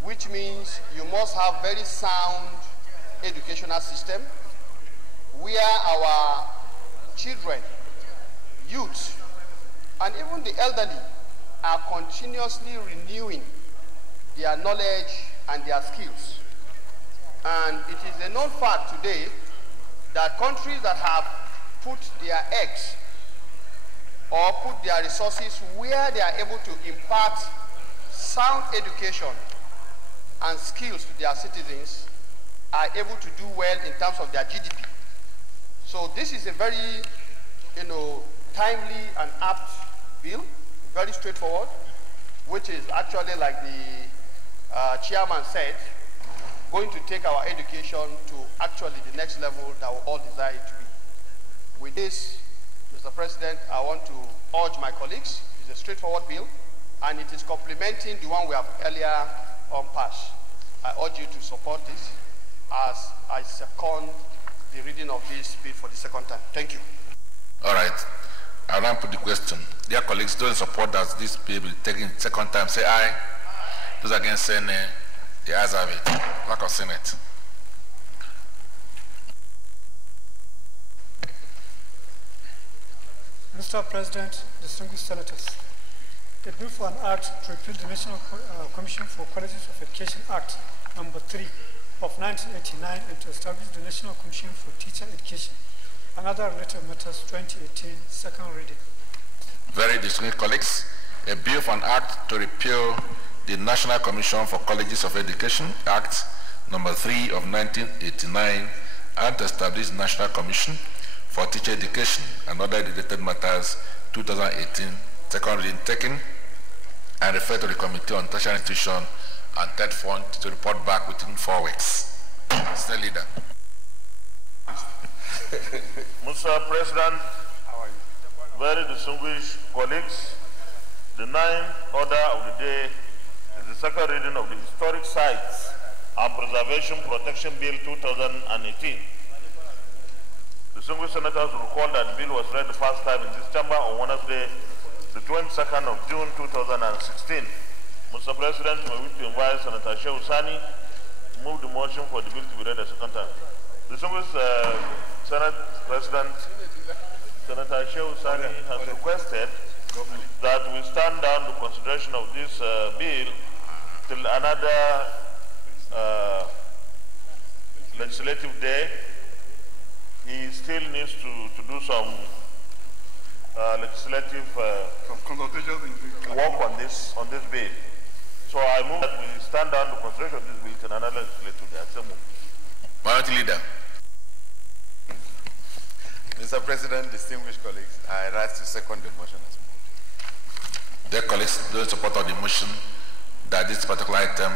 which means you must have very sound educational system where our children, youth, and even the elderly are continuously renewing their knowledge and their skills. And it is a known fact today that countries that have put their eggs or put their resources where they are able to impart sound education and skills to their citizens are able to do well in terms of their GDP. So this is a very, timely and apt bill, very straightforward, which is actually, like the chairman said, going to take our education to actually the next level that we all desire it to be. With this, Mr. President, I want to urge my colleagues, it's a straightforward bill, and it is complementing the one we have earlier passed. I urge you to support this as I second the reading of this bill for the second time. Thank you. All right. I'll now put the question. Dear colleagues, those in support that this bill be taken second time, say aye. Those against, say nay. The ayes have it. Lack of Senate. Mr. President, distinguished senators, a bill for an act to repeal the National Commission for Colleges of Education Act number 3 of 1989 and to establish the National Commission for Teacher Education and other related matters 2018, second reading. Very distinguished colleagues, a bill for an act to repeal the National Commission for Colleges of Education Act number 3 of 1989 and to establish the National Commission for Teacher Education and other related matters 2018, second reading taken, and refer to the Committee on Tertiary Institution and Third Fund to report back within 4 weeks. Mr. Leader. Mr. President, very distinguished colleagues, the 9th order of the day is the second reading of the Historic Sites and Preservation Protection Bill 2018. Distinguished senators will recall that the bill was read the first time in this chamber on Wednesday, the 22nd of June 2016. Mr. President, may we invite Senator Shehu Sani to move the motion for the bill to be read a second time. Distinguished Senate President, Senator Shehu Sani has requested that we stand down the consideration of this bill till another legislative day. He still needs to do some legislative work on this bill. So I move that we stand down the consideration of this bill till another legislative day. Minority Leader. Mr. President, distinguished colleagues, I rise to second the motion as moved. Dear colleagues, those in support of the motion that this particular item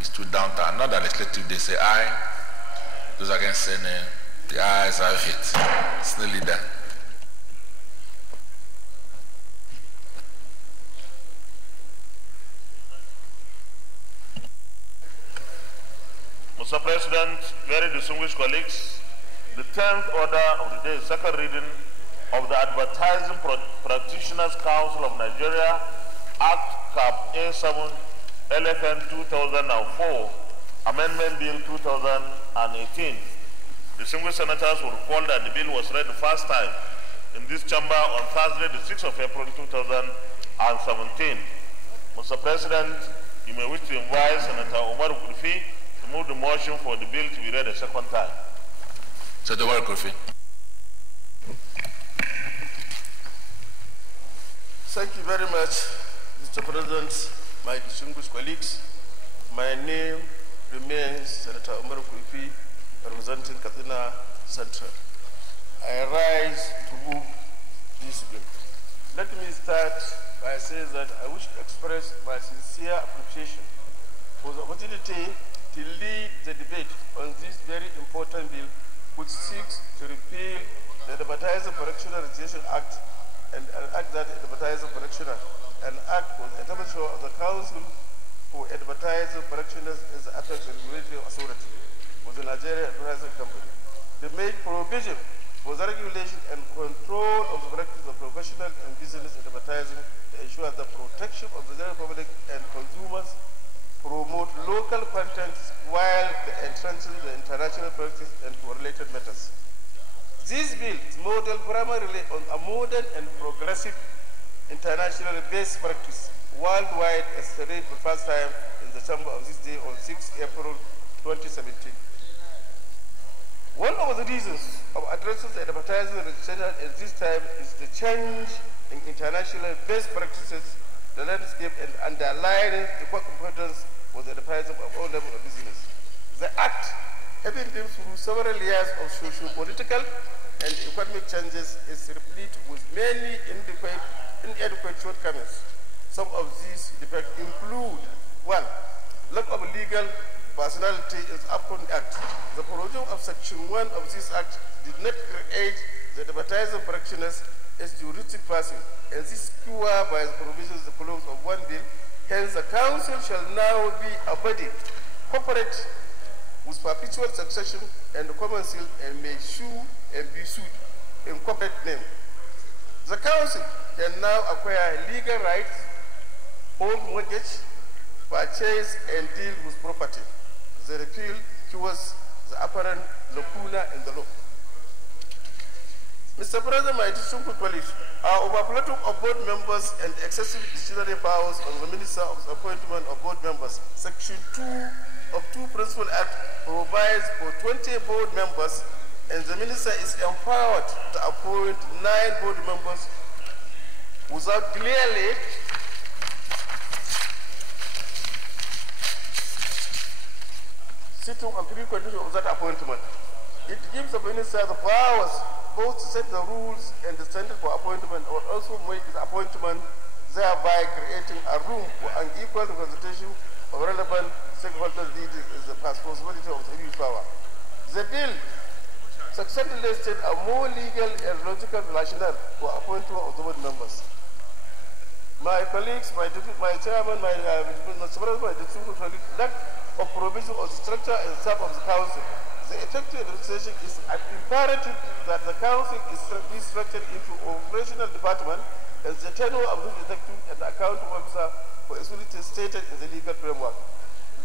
is stood down to another legislative day say aye. Those against say nay. The ayes have it. Mr. Leader. Mr. President, very distinguished colleagues, the 10th order of the day is second reading of the Advertising Practitioners Council of Nigeria Act Cap A7 LFN 2004 Amendment Bill 2018. Distinguished senators will recall that the bill was read the first time in this chamber on Thursday, the 6th of April 2017. Mr. President, you may wish to invite Senator Omar Kurfi to move the motion for the bill to be read a second time. Senator Omar Kurfi. Thank you very much, Mr. President, my distinguished colleagues. My name remains Senator Omar Kurfi, representing Katsina Central. I rise to move this bill. Let me start by saying that I wish to express my sincere appreciation for the opportunity to lead the debate on this very important bill, which seeks to repeal the Advertising Practitioner Registration Act and an act that advertising practitioner, an act for the establishment of the Council for Advertising Practitioners as the Apex Regulatory Authority with the Nigeria Advertising Company. They made provision for the regulation and control of the practice of professional and business advertising to ensure the protection of the general public and consumers, promote local content while entrenching the international practice and related matters. This bill is modeled primarily on a modern and progressive international best practice worldwide as read for the first time in the chamber of this day on 6 April 2017. One of the reasons of addressing the advertising registration at this time is the change in international best practices, the landscape, and underlying equal competence with the advertising of all levels of business. The Act, having been through several years of socio-political and economic changes, is replete with many inadequate shortcomings. Some of these defects include: 1. Lack of legal personality is upon Act. The provision of Section 1 of this Act did not create the advertising practitioners as juristic person, and this is cured by the provisions of the clause of 1 bill. Hence, the Council shall now be a body corporate with perpetual succession and common seal, and may sue and be sued in corporate name. The Council can now acquire legal rights, hold mortgage, purchase, and deal with property. The repeal cures the apparent lacuna in the law. Mr. President, my distinguished colleagues, our overflow of board members and excessive discretionary powers of the Minister of Appointment of Board Members, Section 2 of 2 Principal Act provides for 20 board members, and the Minister is empowered to appoint 9 board members without clearly sitting on precondition of that appointment. It gives the Minister the powers both to set the rules and the standard for appointment, or also make the appointment, thereby creating a room for an equal representation of relevant stakeholders leading the possibility of the power. The bill successfully states a more legal and logical rationale for appointment of the board members. My colleagues, my chairman, my distinguished colleagues, lack of provision of the structure and staff of the council. The effective administration is imperative that the council is structured into an operational department as the tenure of the executive and accountable officer for facilities stated in the legal framework.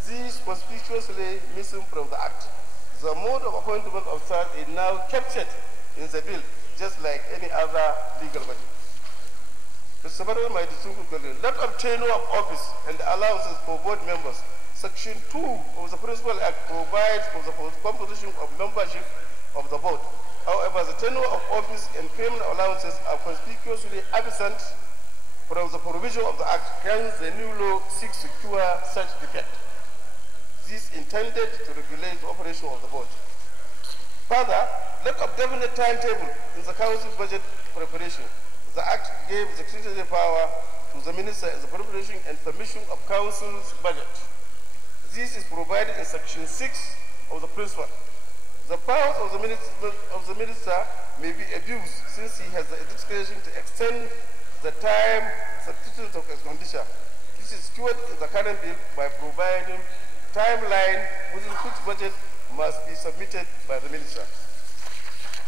These conspicuously missing from the Act. The mode of appointment of staff is now captured in the bill, just like any other legal body. Mr. President, my distinguished colleagues, lack of tenure of office and allowances for board members. Section 2 of the Principal Act provides for the composition of membership of the board. However, the tenure of office and payment allowances are conspicuously absent from the provision of the Act. Hence, the new law seeks to cure such defect. This is intended to regulate the operation of the board. Further, lack of definite timetable in the council budget preparation. The Act gave the executive power to the minister in the preparation and permission of council's budget. This is provided in Section 6 of the Principle. The powers of the minister may be abused since he has the discretion to extend the time substitute of expenditure. This is secured in the current bill by providing timeline within which budget must be submitted by the minister.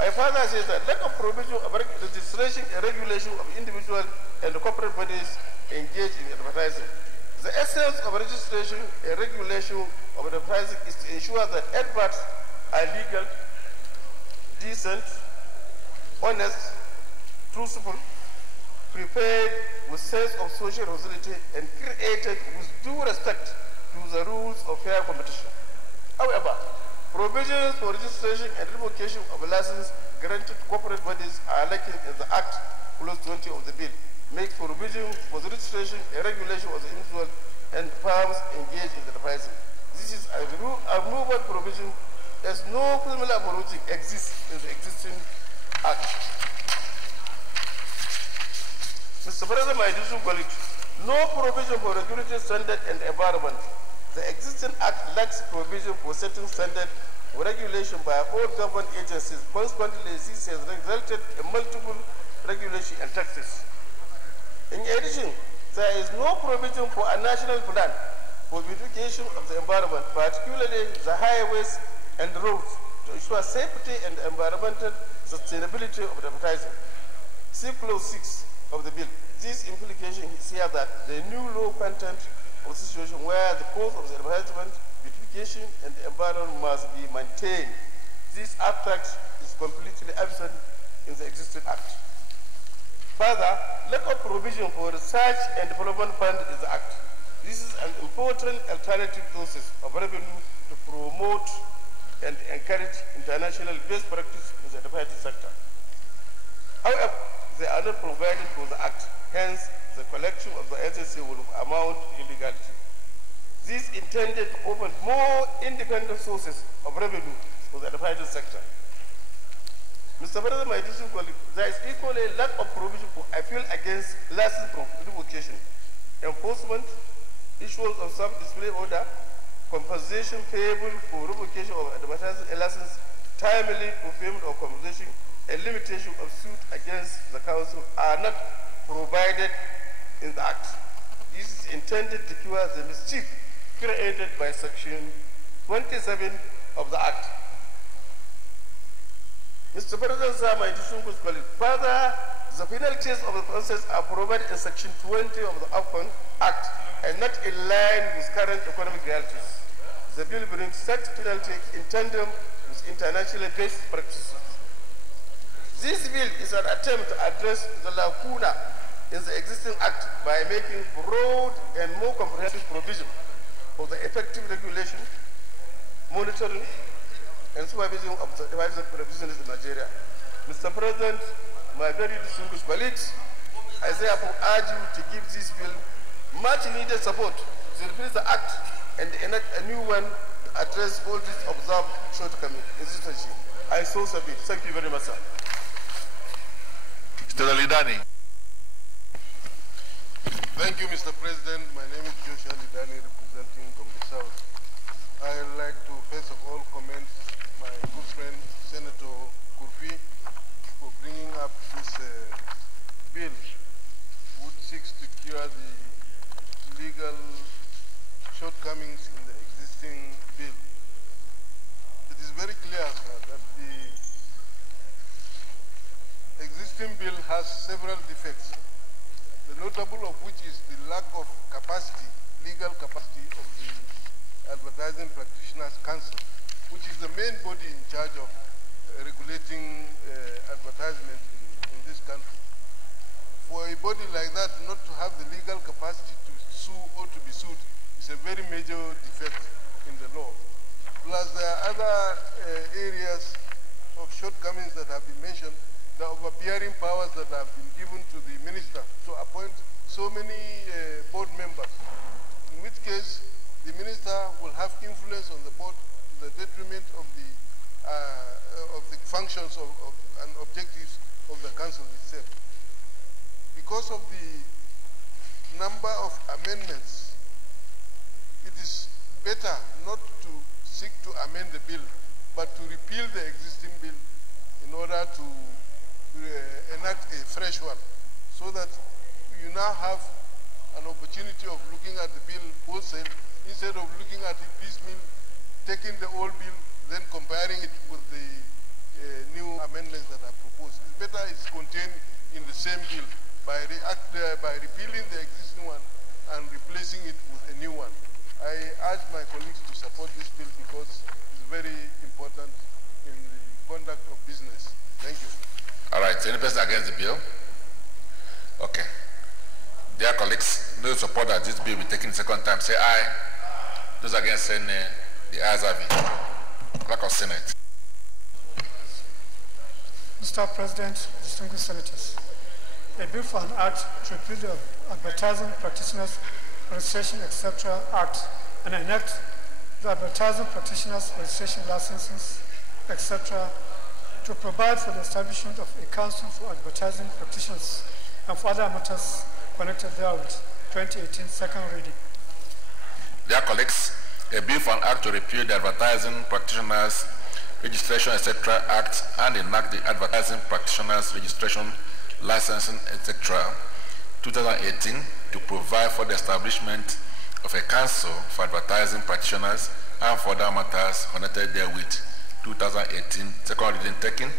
I further say that lack of provision of registration and regulation of individual and corporate bodies engaged in advertising. The essence of registration and regulation of advertising is to ensure that adverts are legal, decent, honest, truthful, prepared with sense of social responsibility, and created with due respect to the rules of fair competition. However, provisions for registration and revocation of a license granted to corporate bodies are lacking in the Act, Clause 20 of the bill. Make provision for the registration and regulation of the individual and firms engaged in the advertising. This is a removal provision as no criminal approach exists in the existing Act. Mr. President, my distinguished colleagues, no provision for regulatory standard and environment. The existing Act lacks provision for setting standard for regulation by all government agencies. Consequently, this has resulted in multiple regulation and taxes. In addition, there is no provision for a national plan for beautification of the environment, particularly the highways and roads, to ensure safety and environmental sustainability of the advertising. See Clause 6 of the bill. This implication is here that the new law content of the situation where the course of the advertisement, beautification, and the environment must be maintained. This aspect is completely absent in the existing Act. Further, lack of provision for research and development fund is the Act. This is an important alternative source of revenue to promote and encourage international best practice in the advertising sector. However, they are not provided for the Act. Hence, the collection of the agency will amount to illegality. This is intended to open more independent sources of revenue for the advertising sector. Mr. President, my distinguished colleague, there is equally a lack of provision for appeal against license revocation, enforcement, issuance of self-display order, compensation payable for revocation of advertising license, timely fulfillment of compensation, and limitation of suit against the council are not provided in the Act. This is intended to cure the mischief created by Section 27 of the Act. Mr. President, sir, my distinguished colleagues, further, the penalties of the process are provided in Section 20 of the Act and not in line with current economic realities. The bill brings such penalty in tandem with internationally based practices. This bill is an attempt to address the lacuna in the existing act by making broad and more comprehensive provision for the effective regulation, monitoring, and supervision of the devices business in Nigeria. Mr. President, my very distinguished colleagues, I therefore urge you to give this bill much needed support to replace the act and enact a new one to address all these observed shortcomings in this regime. I so submit. Thank you very much, sir. Mr. Lidani. Thank you, Mr. President. My name is Joshua Lidani, representing from the South. I'd like to first of all commend my good friend, Senator Kurfi, for bringing up this bill, which seeks to cure the legal shortcomings in the existing bill. It is very clear, sir, that the existing bill has several defects, the notable of which is the lack of capacity, legal capacity of the Advertising Practitioners Council, which is the main body in charge of regulating advertisement in this country. For a body like that not to have the legal capacity to sue or to be sued is a very major defect in the law. Plus there are other areas of shortcomings that have been mentioned, the overbearing powers that have been given to the minister to appoint so many board members, in which case the minister will have influence on the board to the detriment of the functions and objectives of the council itself. Because of the number of amendments, it is better not to seek to amend the bill, but to repeal the existing bill in order to enact a fresh one, so that you now have an opportunity of looking at the bill wholesale instead of looking at it piecemeal, taking the old bill, then comparing it with the new amendments that are proposed. It's better it's contained in the same bill by repealing the existing one and replacing it with a new one. I urge my colleagues to support this bill because it's very important in the conduct of business. Thank you. All right, any person against the bill? Okay. Dear colleagues, those who support that this bill will be taken the second time, say aye. Those against say nay. The ayes have it. Clerk of Senate. Mr. President, distinguished senators, a bill for an act to repeal the Advertising Practitioners Registration, etc. Act and enact the Advertising Practitioners Registration Licenses, etc. to provide for the establishment of a council for advertising practitioners and for other matters connected therewith. 2018, second reading. Dear colleagues, a bill for an act to repeal the Advertising Practitioners Registration, etc. Act and enact the Advertising Practitioners Registration, Licensing, etc. 2018 to provide for the establishment of a council for advertising practitioners and for other matters connected therewith. 2018, second reading taken,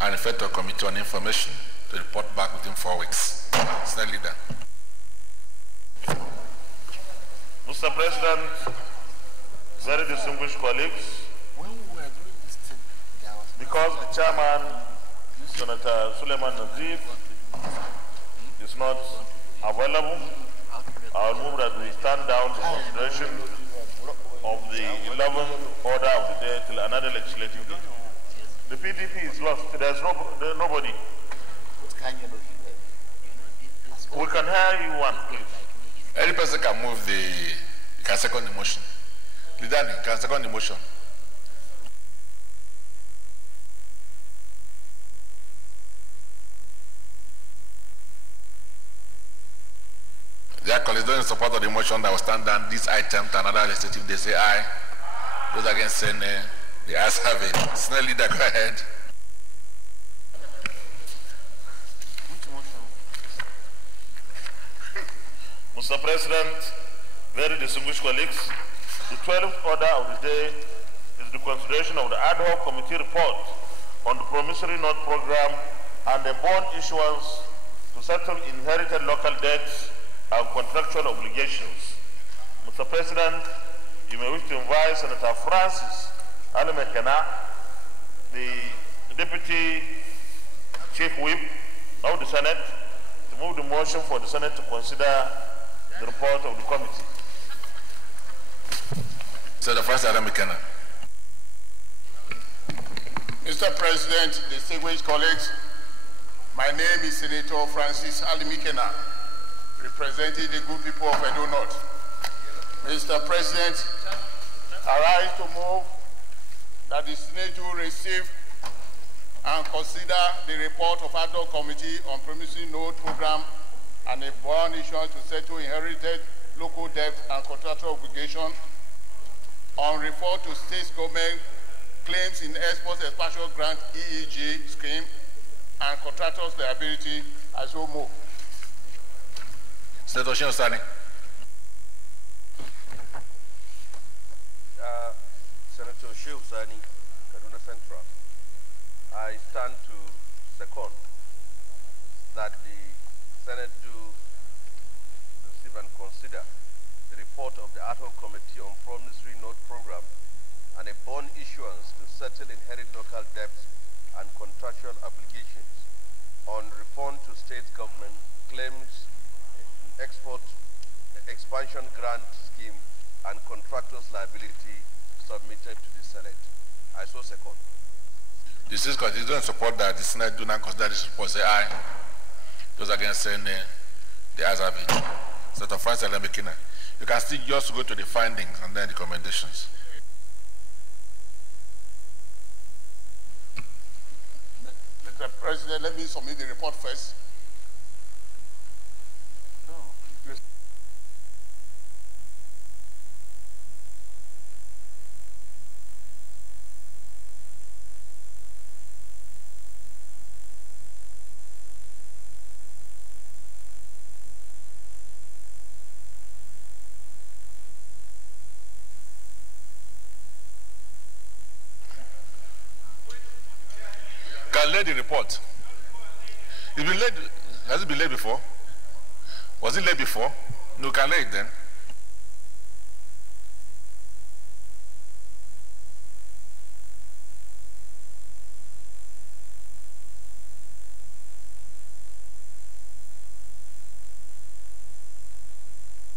and refer to a committee on information to report back within 4 weeks. Senate Leader. Mr. President, very distinguished colleagues, because the chairman, Senator Suleiman Nazif, is not available, I will move that we stand down the consideration of the 11th order of the day till another legislative day. The PDP is lost. There's nobody. We can hear you one, please. Any person can move can second the motion. Lidani, can second the motion. Dear colleagues, those in support of the motion that will stand down this item to another legislative, they say aye. Those against say nay. The ayes have it. Senate Leader, go ahead. Mr. President, very distinguished colleagues, the 12th order of the day is the consideration of the ad hoc committee report on the promissory note program and the bond issuance to settle inherited local debts and contractual obligations. Mr. President, you may wish to invite Senator Francis Alimekena, the Deputy Chief Whip of the Senate to move the motion for the Senate to consider the report of the committee. Senator Francis Adam McKenna. Mr. President, distinguished colleagues, my name is Senator Francis Ali McKenna, representing the good people of Edo North. Mr. President, I rise to move that the Senate do receive and consider the report of ad hoc committee on promissory note program and a bond issuance to settle inherited local debt and contractual obligation on reform to state government claims in export expansion grant EEG scheme and contractors' liability. I so move. Senator Shinosani. Senator Shinosani, Kaduna Central. I stand to second that the Senate do receive and consider the report of the ad hoc committee on promissory note program and a bond issuance to settle inherited local debts and contractual obligations on refund to state government claims, export expansion grant scheme, and contractors' liability submitted to the Senate. I so second. The State Committee don't support that. The Senate do not consider this report. Say aye. Those against saying nay. The ayes have it. Senator Francis Adam McKenna. You can still just go to the findings and then the recommendations. Mr. President, let me submit the report first. No. Can lay the report. It's been laid. Has it been laid before? Was it laid before? No, can lay it then.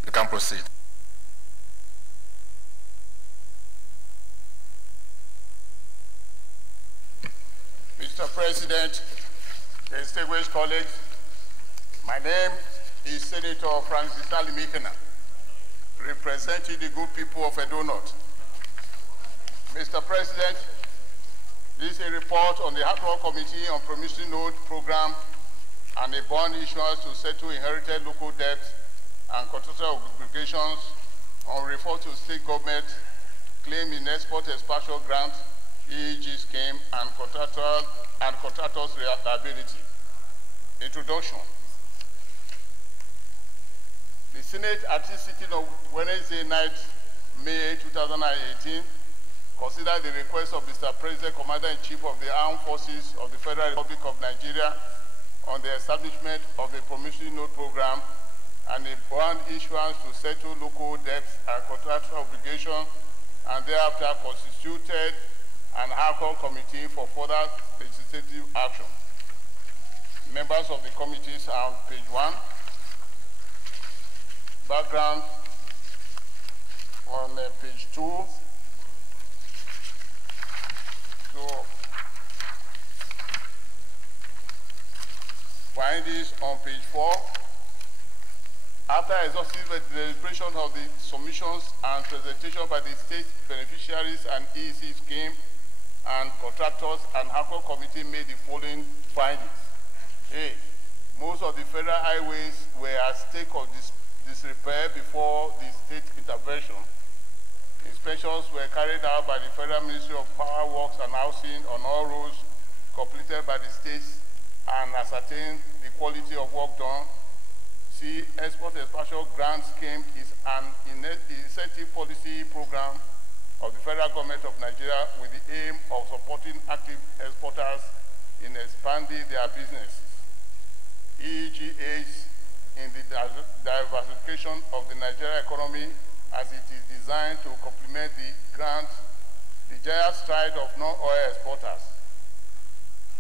You can proceed. Mr. President, distinguished colleagues, my name is Senator Francis Ali McKenna, representing the good people of Edo North. Mr. President, this is a report on the ad hoc committee on promissory note program and a bond issuance to settle inherited local debt and contractual obligations on refer to state government claim in export expansion grant EEG scheme and contractors' liability. Introduction. The Senate at its sitting on Wednesday night, May 2018, considered the request of Mr. President, Commander-in-Chief of the Armed Forces of the Federal Republic of Nigeria on the establishment of a promissory note program and a bond issuance to settle local debts and contractual obligations, and thereafter constituted an ad hoc committee for further legislative action. Members of the committees are on page 1. Background on page 2. So, findings on page 4. After exhaustive deliberation of the submissions and presentation by the state beneficiaries and EEC scheme and contractors, and ad hoc committee made the following findings. A. Most of the federal highways were at stake of disrepair before the state intervention. Inspections were carried out by the Federal Ministry of Power Works and Housing on all roads completed by the states and ascertained the quality of work done. C. Export Expansion Grant Scheme is an incentive policy program of the federal government of Nigeria with the aim of supporting active exporters in expanding their businesses. EEG aids in the diversification of the Nigerian economy as it is designed to complement the giant stride of non-oil exporters.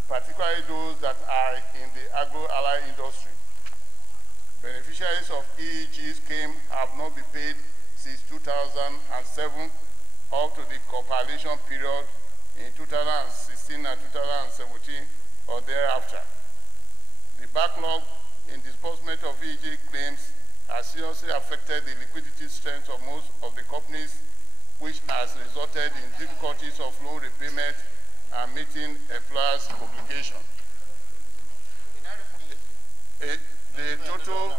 particularly those that are in the agro-allied industry. Beneficiaries of EEG scheme have not been paid since 2007 up to the compilation period in 2016 and 2017 or thereafter. The backlog in disbursement of EEG claims has seriously affected the liquidity strength of most of the companies, which has resulted in difficulties of loan repayment and meeting employers' obligation. The total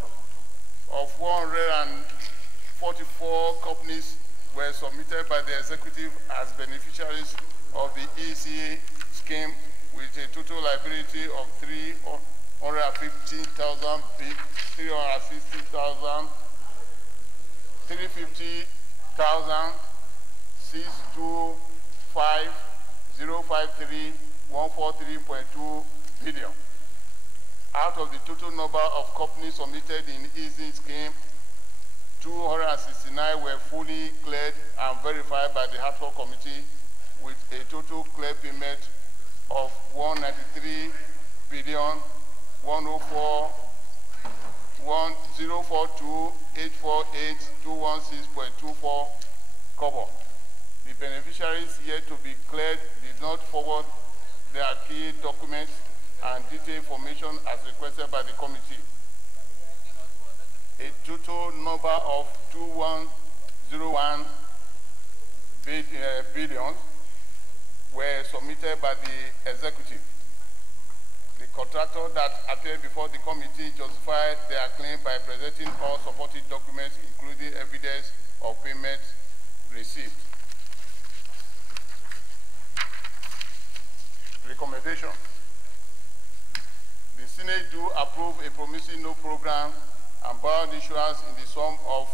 of 144 companies were submitted by the executive as beneficiaries of the ECA scheme, with a total liability of 350,000, 350,000, 625,053,143.2 billion. Out of the total number of companies submitted in ECA scheme, 269 were fully cleared and verified by the Hardcore Committee, with a total clear payment of 193,104,104,248,216.24 kobo. The beneficiaries yet to be cleared did not forward their key documents and detailed information as requested by the committee. A total number of 2101 billion were submitted by the executive. The contractor that appeared before the committee justified their claim by presenting all supporting documents, including evidence of payment received. Recommendation. The Senate do approve a promising note program and bond issuance in the sum of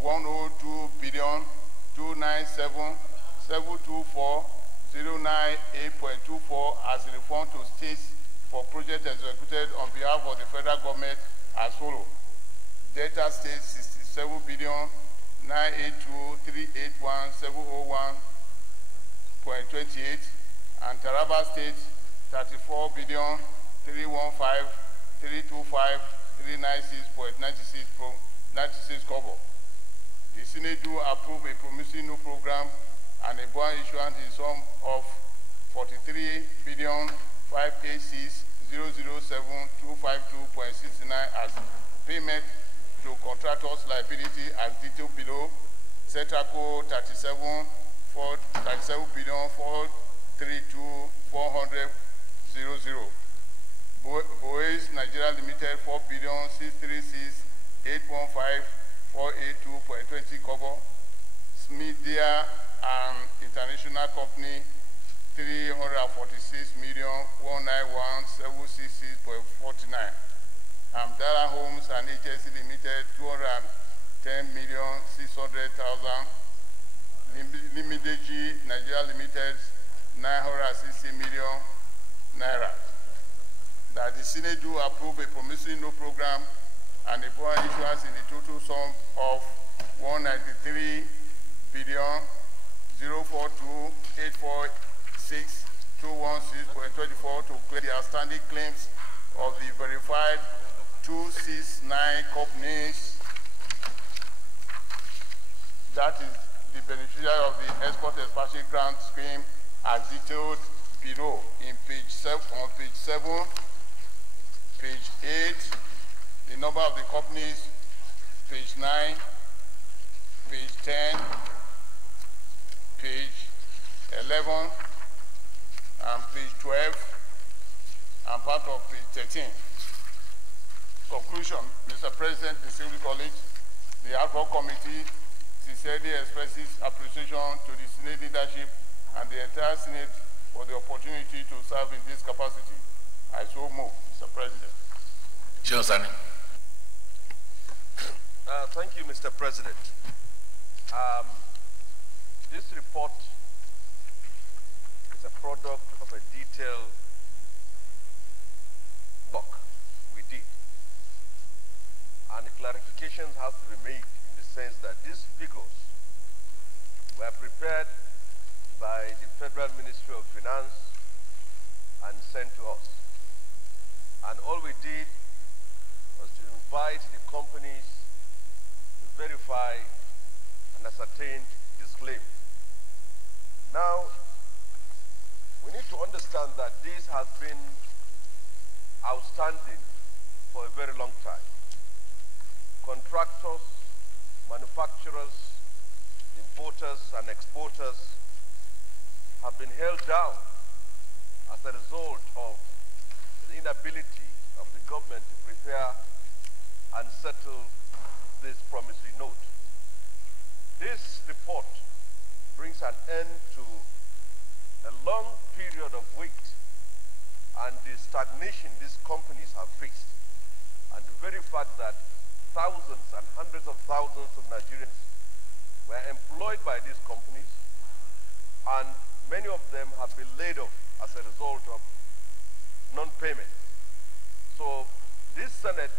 102,297,724,098.24 as a refund to states for projects executed on behalf of the federal government as follows. Delta State 67,982,381,701.28 and Taraba State 34,315,325,396.96 kobo. The Senate do approve a promising new program and a bond issuance in sum of 43,586,007,252.69 as payment to contractors' liability as detailed below. Cetaco 37,432,400,00. Boys Nigeria Limited 4,638,15482.20 kobo. Smedia and International Company 346,191,766.49. Amdala Homes and Agency Limited 210,600,000. Limideji Nigeria Limited 960 million naira. That the Senate do approve a promising new program and a bond issuance in the total sum of 193,042,846,216.24 to clear the outstanding claims of the verified 269 companies. That is the beneficiary of the Export Expansion Grant Scheme as detailed below in page 7, on page 7, page 8, the number of the companies, page 9, page 10, page 11, and page 12, and part of page 13. Conclusion, Mr. President, the Civil College, the Hardcore Committee sincerely expresses appreciation to the Senate leadership and the entire Senate for the opportunity to serve in this capacity. I so move, Mr. President. Sani. Thank you, Mr. President. This report is a product of a detailed work we did. And clarifications have to be made in the sense that these figures were prepared by the Federal Ministry of Finance and sent to us. And all we did was to invite the companies to verify and ascertain this claim. Now, we need to understand that this has been outstanding for a very long time. Contractors, manufacturers, importers and exporters have been held down as a result of the inability of the government to prepare and settle this promissory note. This report brings an end to a long period of wait and the stagnation these companies have faced, and the very fact that thousands and hundreds of thousands of Nigerians were employed by these companies, and many of them have been laid off as a result of non-payment. So this Senate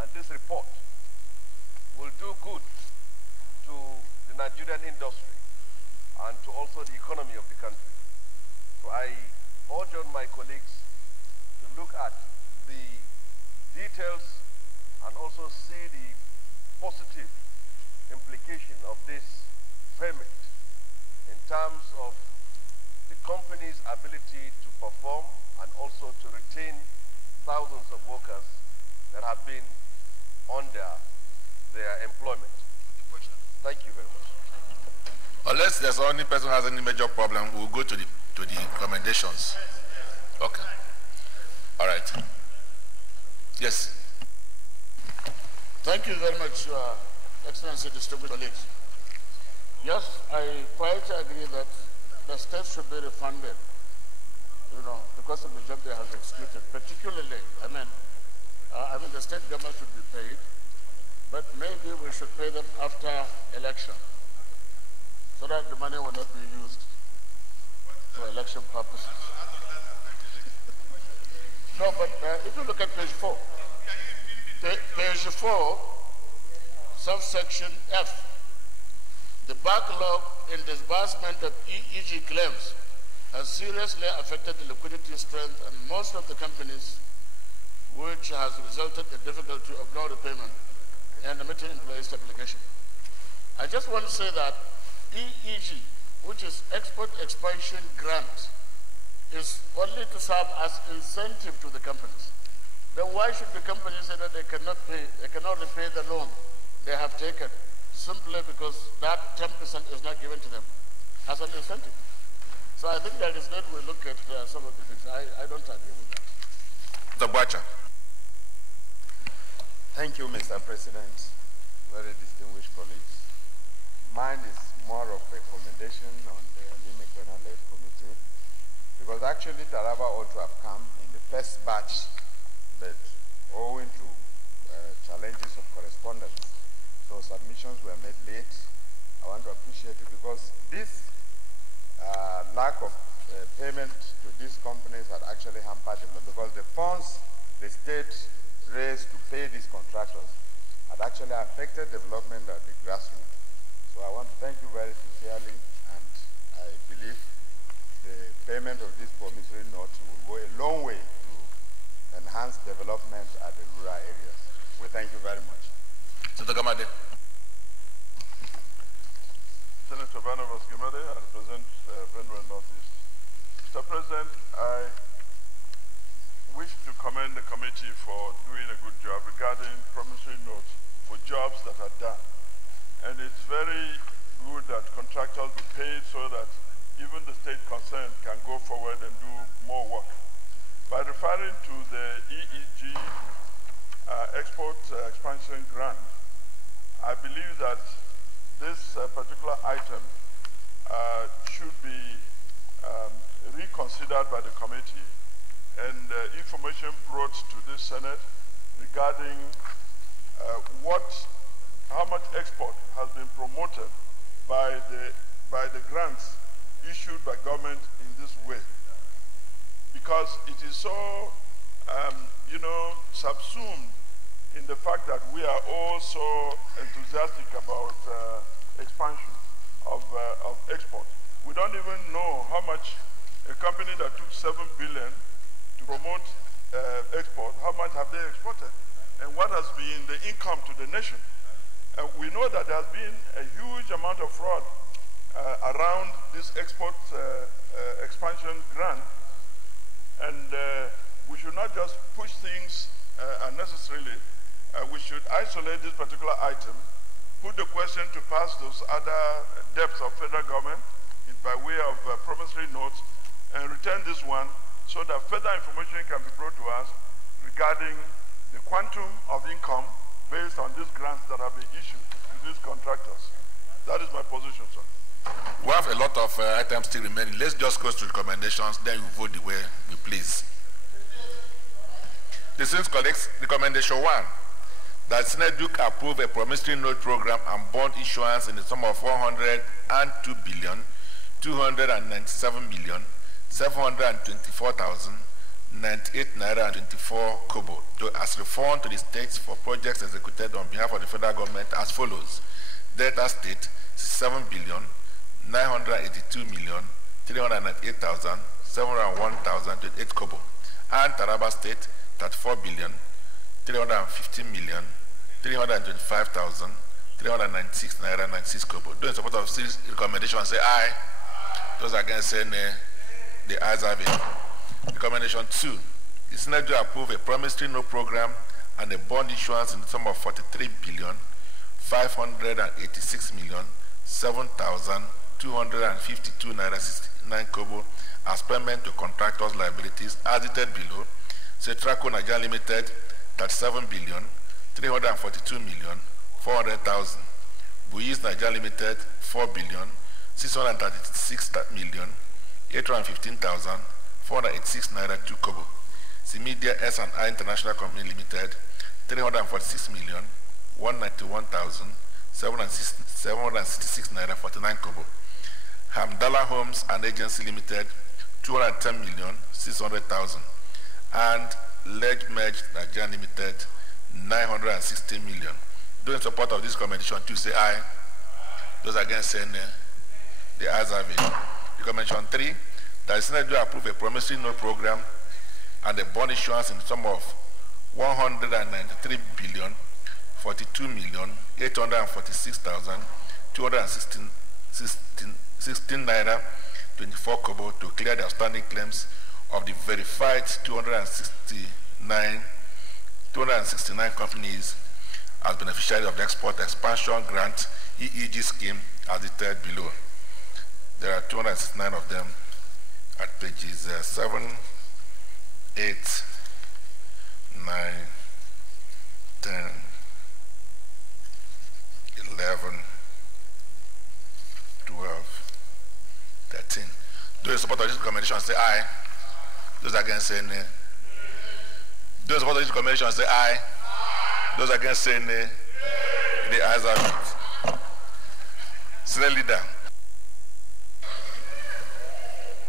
and this report will do good to the Nigerian industry and to also the economy of the country. So I urge on my colleagues to look at the details and also see the positive implication of this payment in terms of the company's ability to perform and also to retain thousands of workers that have been under their employment. Thank you very much. Unless there's only person who has any major problem, we'll go to the recommendations. Okay. All right. Yes. Thank you very much, Excellency, distinguished colleagues. Yes, I quite agree that the state should be refunded, because of the job they have executed. Particularly, I mean, the state government should be paid, but maybe we should pay them after election, so that the money will not be used for election purposes. No, but if you look at page 4, page 4, subsection F, the backlog in disbursement of EEG claims has seriously affected the liquidity strength and most of the companies, which has resulted in difficulty of no repayment and limiting employees' application. I just want to say that EEG, which is Export Expansion Grant, is only to serve as incentive to the companies. Then why should the companies say that they cannot repay the loan they have taken, simply because that 10% is not given to them as an incentive? So I think that is that we look at some of the things. I don't agree with that. Mr. Bacha. Thank you, Mr. President. Very distinguished colleagues. Mine is more of a commendation on the Lime-Kwena-led committee, because actually Taraba ought to have come in the first batch, but owing to challenges of correspondence, so submissions were made late. I want to appreciate it because this lack of payment to these companies had actually hampered them, because the funds the state raised to pay these contractors had actually affected development at the grassroots. So I want to thank you very sincerely, and I believe the payment of this promissory note will go a long way to enhance development at the rural areas. We thank you very much. Senator Gamade. Senator Barnabas Gamade, I represent Benue Northeast. Mr. President, I wish to commend the committee for doing a good job regarding promissory notes for jobs that are done. And it's very good that contractors be paid so that even the state concerned can go forward and do more work. By referring to the EEG Export Expansion Grant, I believe that this particular item should be reconsidered by the committee, and information brought to this Senate regarding how much export has been promoted by the grants issued by government in this way, because it is so subsumed in the fact that we are all so enthusiastic about expansion of export. We don't even know how much a company that took 7 billion to promote export, how much have they exported? And what has been the income to the nation? We know that there has been a huge amount of fraud around this export expansion grant, and we should not just push things unnecessarily. We should isolate this particular item, put the question to pass those other debts of federal government by way of promissory notes, and return this one so that further information can be brought to us regarding the quantum of income based on these grants that have been issued to these contractors. That is my position, sir. We have a lot of items still remaining. Let's just go to recommendations, then we vote the way we please. Distinguished colleagues, recommendation 1, that Senate Duke approve a promissory note program and bond issuance in the sum of 102,297,724,098 naira and 24 kobo as refund to the states for projects executed on behalf of the federal government as follows: Delta State 7,982,398,701,028 kobo, and Taraba State 34,325,396 naira 96 kobo. Those in support of this recommendation say aye. Those against say nay. The ayes have it. Recommendation 2. The Senate to approve a promissory note program and a bond issuance in the sum of 43,586,007,252 naira 69 kobo as payment to contractors' liabilities as stated below. Cetraco Nigeria Limited 37,342,400,000. Buies Nigeria Limited 4,636,815,486 naira 2 kobo. Simidia S&I International Company Limited 346,191,766 naira 49 kobo. Hamdallah Homes and Agency Limited 210,600,000. and Ledge Merged Nigeria Limited 916 million. Those in support of this recommendation to say aye. Those against say nay. The ayes have it. Recommendation 3, that the Senate do approve a promissory note program and a bond issuance in the sum of 193,846,216 naira 24 kobo to clear the outstanding claims of the verified 269 companies as beneficiaries of the Export Expansion Grant EEG scheme as detailed below. There are 269 of them at pages 7, 8, 9, 10, 11, 12, 13. Those in support of this recommendation say aye. Those against say nay. Those in support of this recommendation say aye. Those against say nay. The ayes have it. Senate Leader.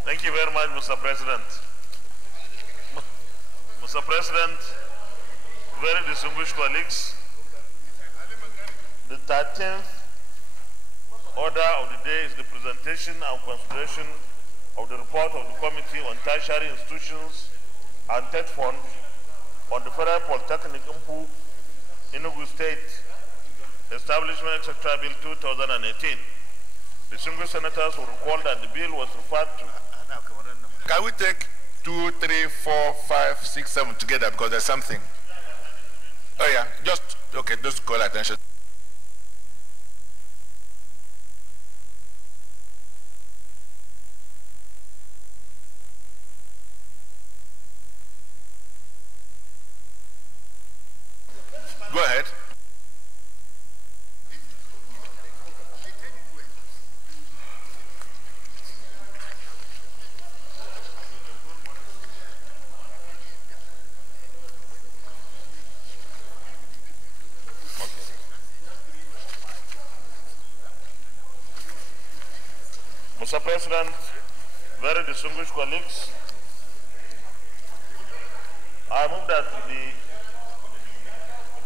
Thank you very much, Mr. President. Mr. President, very distinguished colleagues, the 13th order of the day is the presentation and consideration of the report of the Committee on Tertiary Institutions and TED Fund on the Federal Polytechnic Impu, Enugu State, Establishment, etc. Bill 2018. Distinguished senators will recall that the bill was referred to. Can we take 2, 3, 4, 5, 6, 7 together because there's something? Oh yeah, just, okay, just call attention. Go ahead. Mr. President, very distinguished colleagues, I move that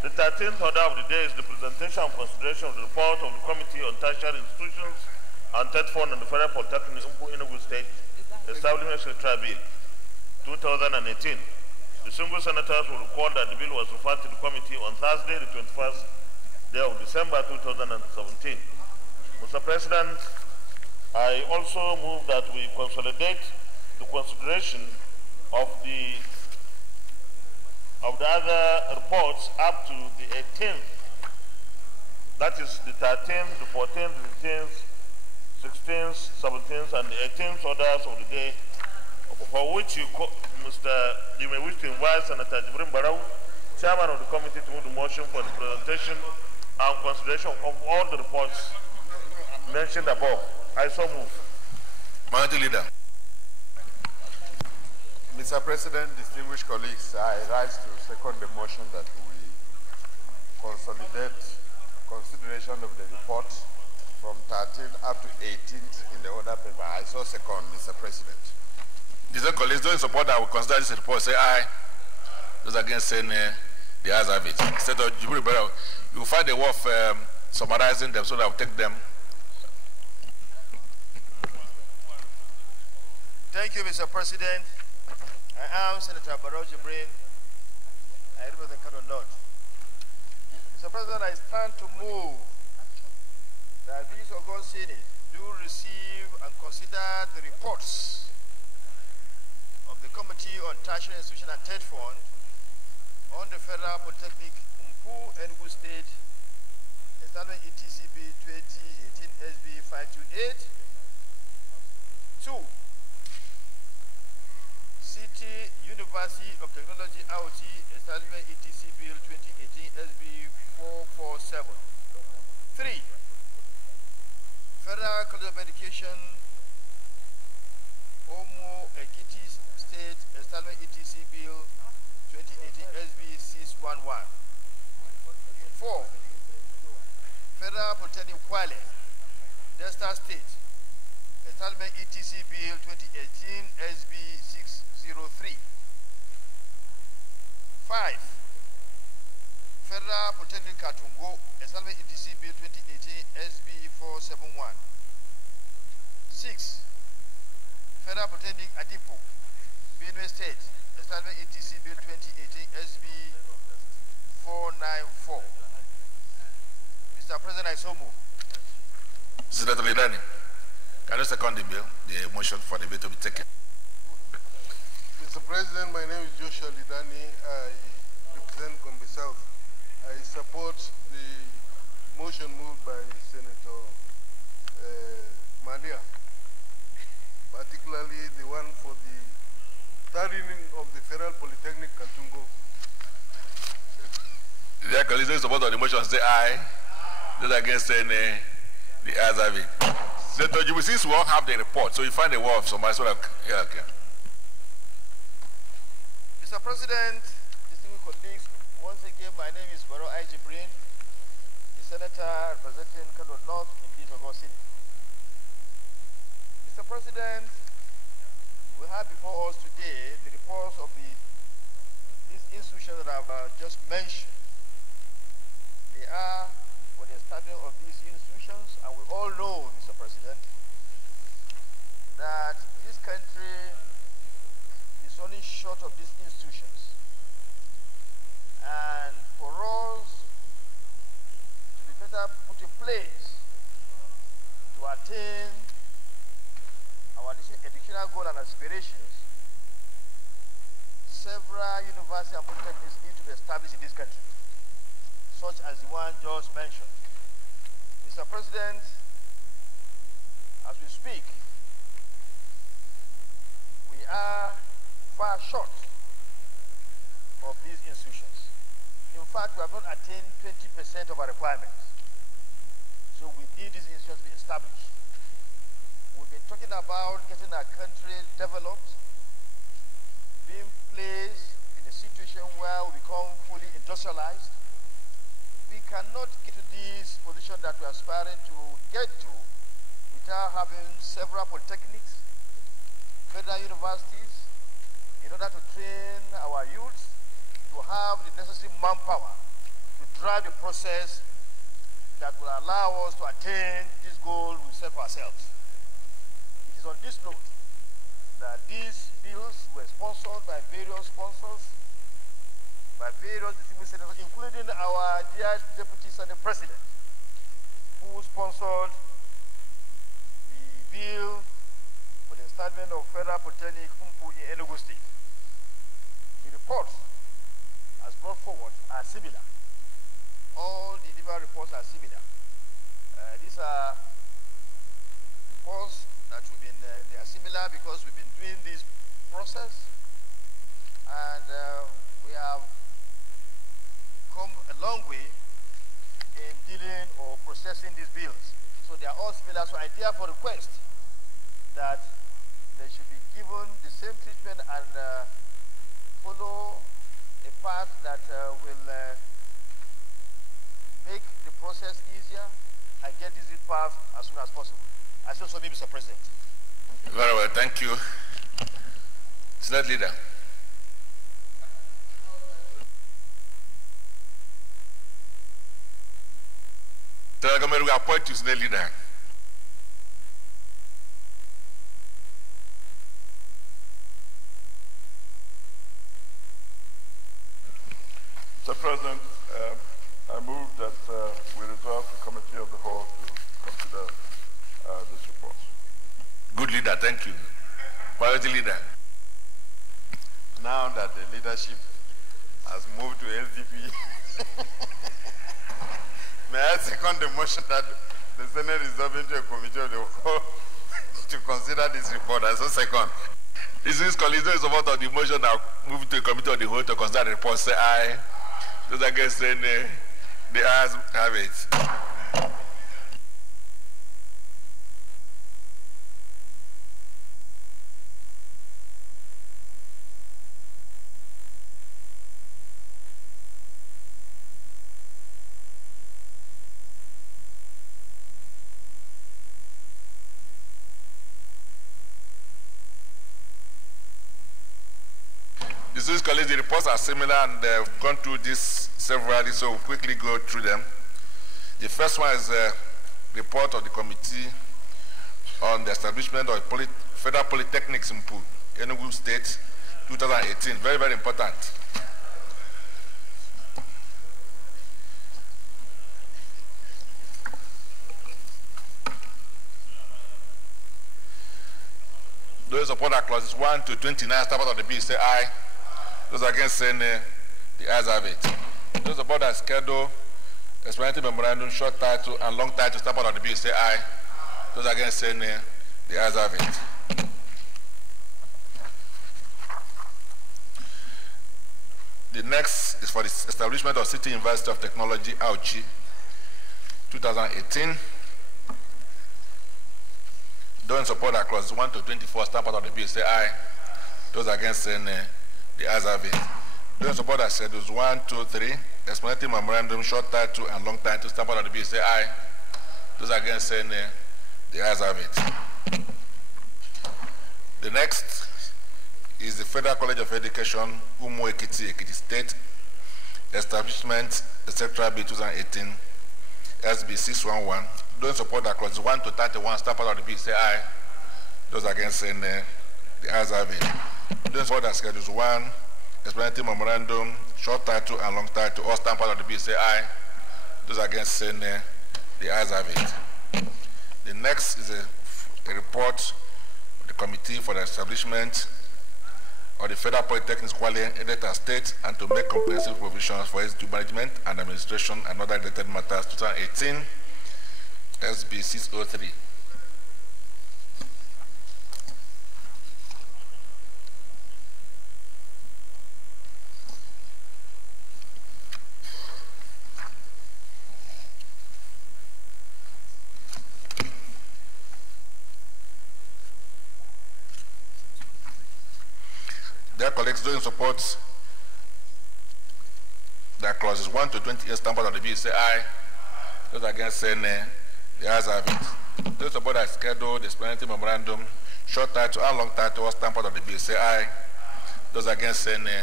the 13th order of the day is the presentation and consideration of the report of the Committee on Tertiary Institutions and TED Fund on the Federal Polytechnic Enugu State, Establishment Secretary Bill 2018. Distinguished senators will recall that the bill was referred to the committee on Thursday, the 21st day of December 2017. Mr. President, I also move that we consolidate the consideration of the other reports up to the 18th. That is the 13th, the 14th, the 15th, 16th, 17th, and the 18th orders of the day, for which you may wish to invite Senator Jibrin Barau, Chairman of the committee, to move the motion for the presentation and consideration of all the reports mentioned above. I so move. Minority Leader. Mr. President, distinguished colleagues, I rise to second the motion that we consolidate consideration of the report from 13th up to 18th in the order paper. I so second, Mr. President. Distinguished colleagues, those in support that will consider this report say aye. Those against say nay, the ayes have it. Instead of Jibril Barau, you will find a way of summarizing them so that I will take them. Thank you, Mr. President. I am Senator Barau Jibrin. I represent Kano North. Mr. President, I stand to move that this August Senate do receive and consider the reports of the Committee on Tertiary Institution and Trade Fund on the Federal Polytechnic Umpu, Enugu State, Establishment ETCB 2018 SB 528. 2. City University of Technology IoT Establishment ETC Bill 2018 SB 447. 3. Federal College of Education Omo Ekiti State Establishment ETC Bill 2018 SB 611. 4. Federal Polytechnic Kwale Delta State Establishment ETC Bill 2018 SB 603. 5. Federal Polytechnic Katungo Establishment ETC Bill 2018 SB 471. 6. Federal Polytechnic Adipo Benue State Establishment ETC Bill 2018 SB 494. Mr. President, I so move. Senator Lidani, can you second the bill, the motion for the bill to be taken? Mr. President, my name is Joshua Lidani. I represent Gombe South. I support the motion moved by Senator Malia, particularly the one for the tarrying of the Federal Polytechnic Kaltungo. Dear colleagues, those in support of the motion say aye. Those against say nay. The ayes have it. Senator Jibu, since we all have the report, so you find a way of somebody so that, yeah, okay. Mr. President, distinguished colleagues, once again, my name is Barau I. Jibrin, the Senator representing Kano North in this August City. Mr. President, we have before us today the reports of these institutions that I've just mentioned. They are for the establishment of these institutions, and we all know, Mr. President, that this country is only short of these institutions. And for us to be better put in place to attain our educational goals and aspirations, several universities and polytechnics need to be established in this country, such as the one just mentioned. Mr. President, as we speak, we are far short of these institutions. In fact, we have not attained 20% of our requirements. So we need these institutions to be established. We've been talking about getting our country developed, being placed in a situation where we become fully industrialized. We cannot get to this position that we are aspiring to get to without having several polytechnics, federal universities, in order to train our youths to have the necessary manpower to drive the process that will allow us to attain this goal we set for ourselves. It is on this note that These bills were sponsored by various sponsors, by various distinguished senators, including our dear Deputy Senate President, who sponsored the bill for the establishment of Federal Polytechnic Umpu in Enugu State. The reports as brought forward are similar. All the different reports are similar. These are reports that they are similar because we've been doing this process, and we have come a long way in dealing or processing these bills. So they are all similar. So I therefore request that they should be given the same treatment and follow a path that will make the process easier and get this passed as soon as possible. I so be, Mr. President. Very well, thank you. Senate Leader. Senate Government will appoint you Senate Leader. Mr. President, I move that we resolve the Committee of the Whole to consider this report. Good leader, thank you. Priority leader. Now that the leadership has moved to LDP, may I second the motion that the Senate resolve into a Committee of the Whole to consider this report? I so second. This is colleagues, those support of the motion that move to a Committee of the Whole to consider the report, say aye. Those against say nay. The ayes have it. Distinguished colleagues, the reports are similar and they've gone through this severally, so we'll quickly go through them. The first one is a report of the Committee on the Establishment of Federal Polytechnics in Enugu State, 2018. Very, very important. Those support that clauses 1 to 29, start of the bill, say aye. Those against say nay. The ayes have it. Those support that schedule, explanatory memorandum, short title, and long title, start of the bill, say aye. Those against say nay. The ayes have it. The next is for the establishment of City University of Technology, Auchi, 2018. Those support that clause 1 to 24, stamp out of the bill, say aye. Those against say nay. The ayes have it. Those support that schedules 1, 2, 3, explanatory memorandum, short title, and long title, stamp out of the bill, say aye. Those against say nay. The ayes have it. The next is the Federal College of Education, Umu Ekiti, Ekiti State, Establishment, etc. Bill 2018, SB 611. Those support that clause 1 to 31, stamp out of the bill, say aye. Those against say nay. The ayes have it. Those support that schedules 1, explanatory memorandum, short title, and long title, all stamp out of the bill, say aye. Those against say nay. The ayes have it. The next is a report of the Committee for the Establishment of the Federal Polytechnics Kwale in Delta State and to make comprehensive provisions for its due management and administration and other related matters, 2018, SB 603. Their colleagues doing support their clauses 1 to 28 stamp out of the bill, say aye. Those against say nay. The ayes have it. Those support that schedule, the explanatory memorandum, short title and long title, all stamp out of the bill, say aye. Those against say nay.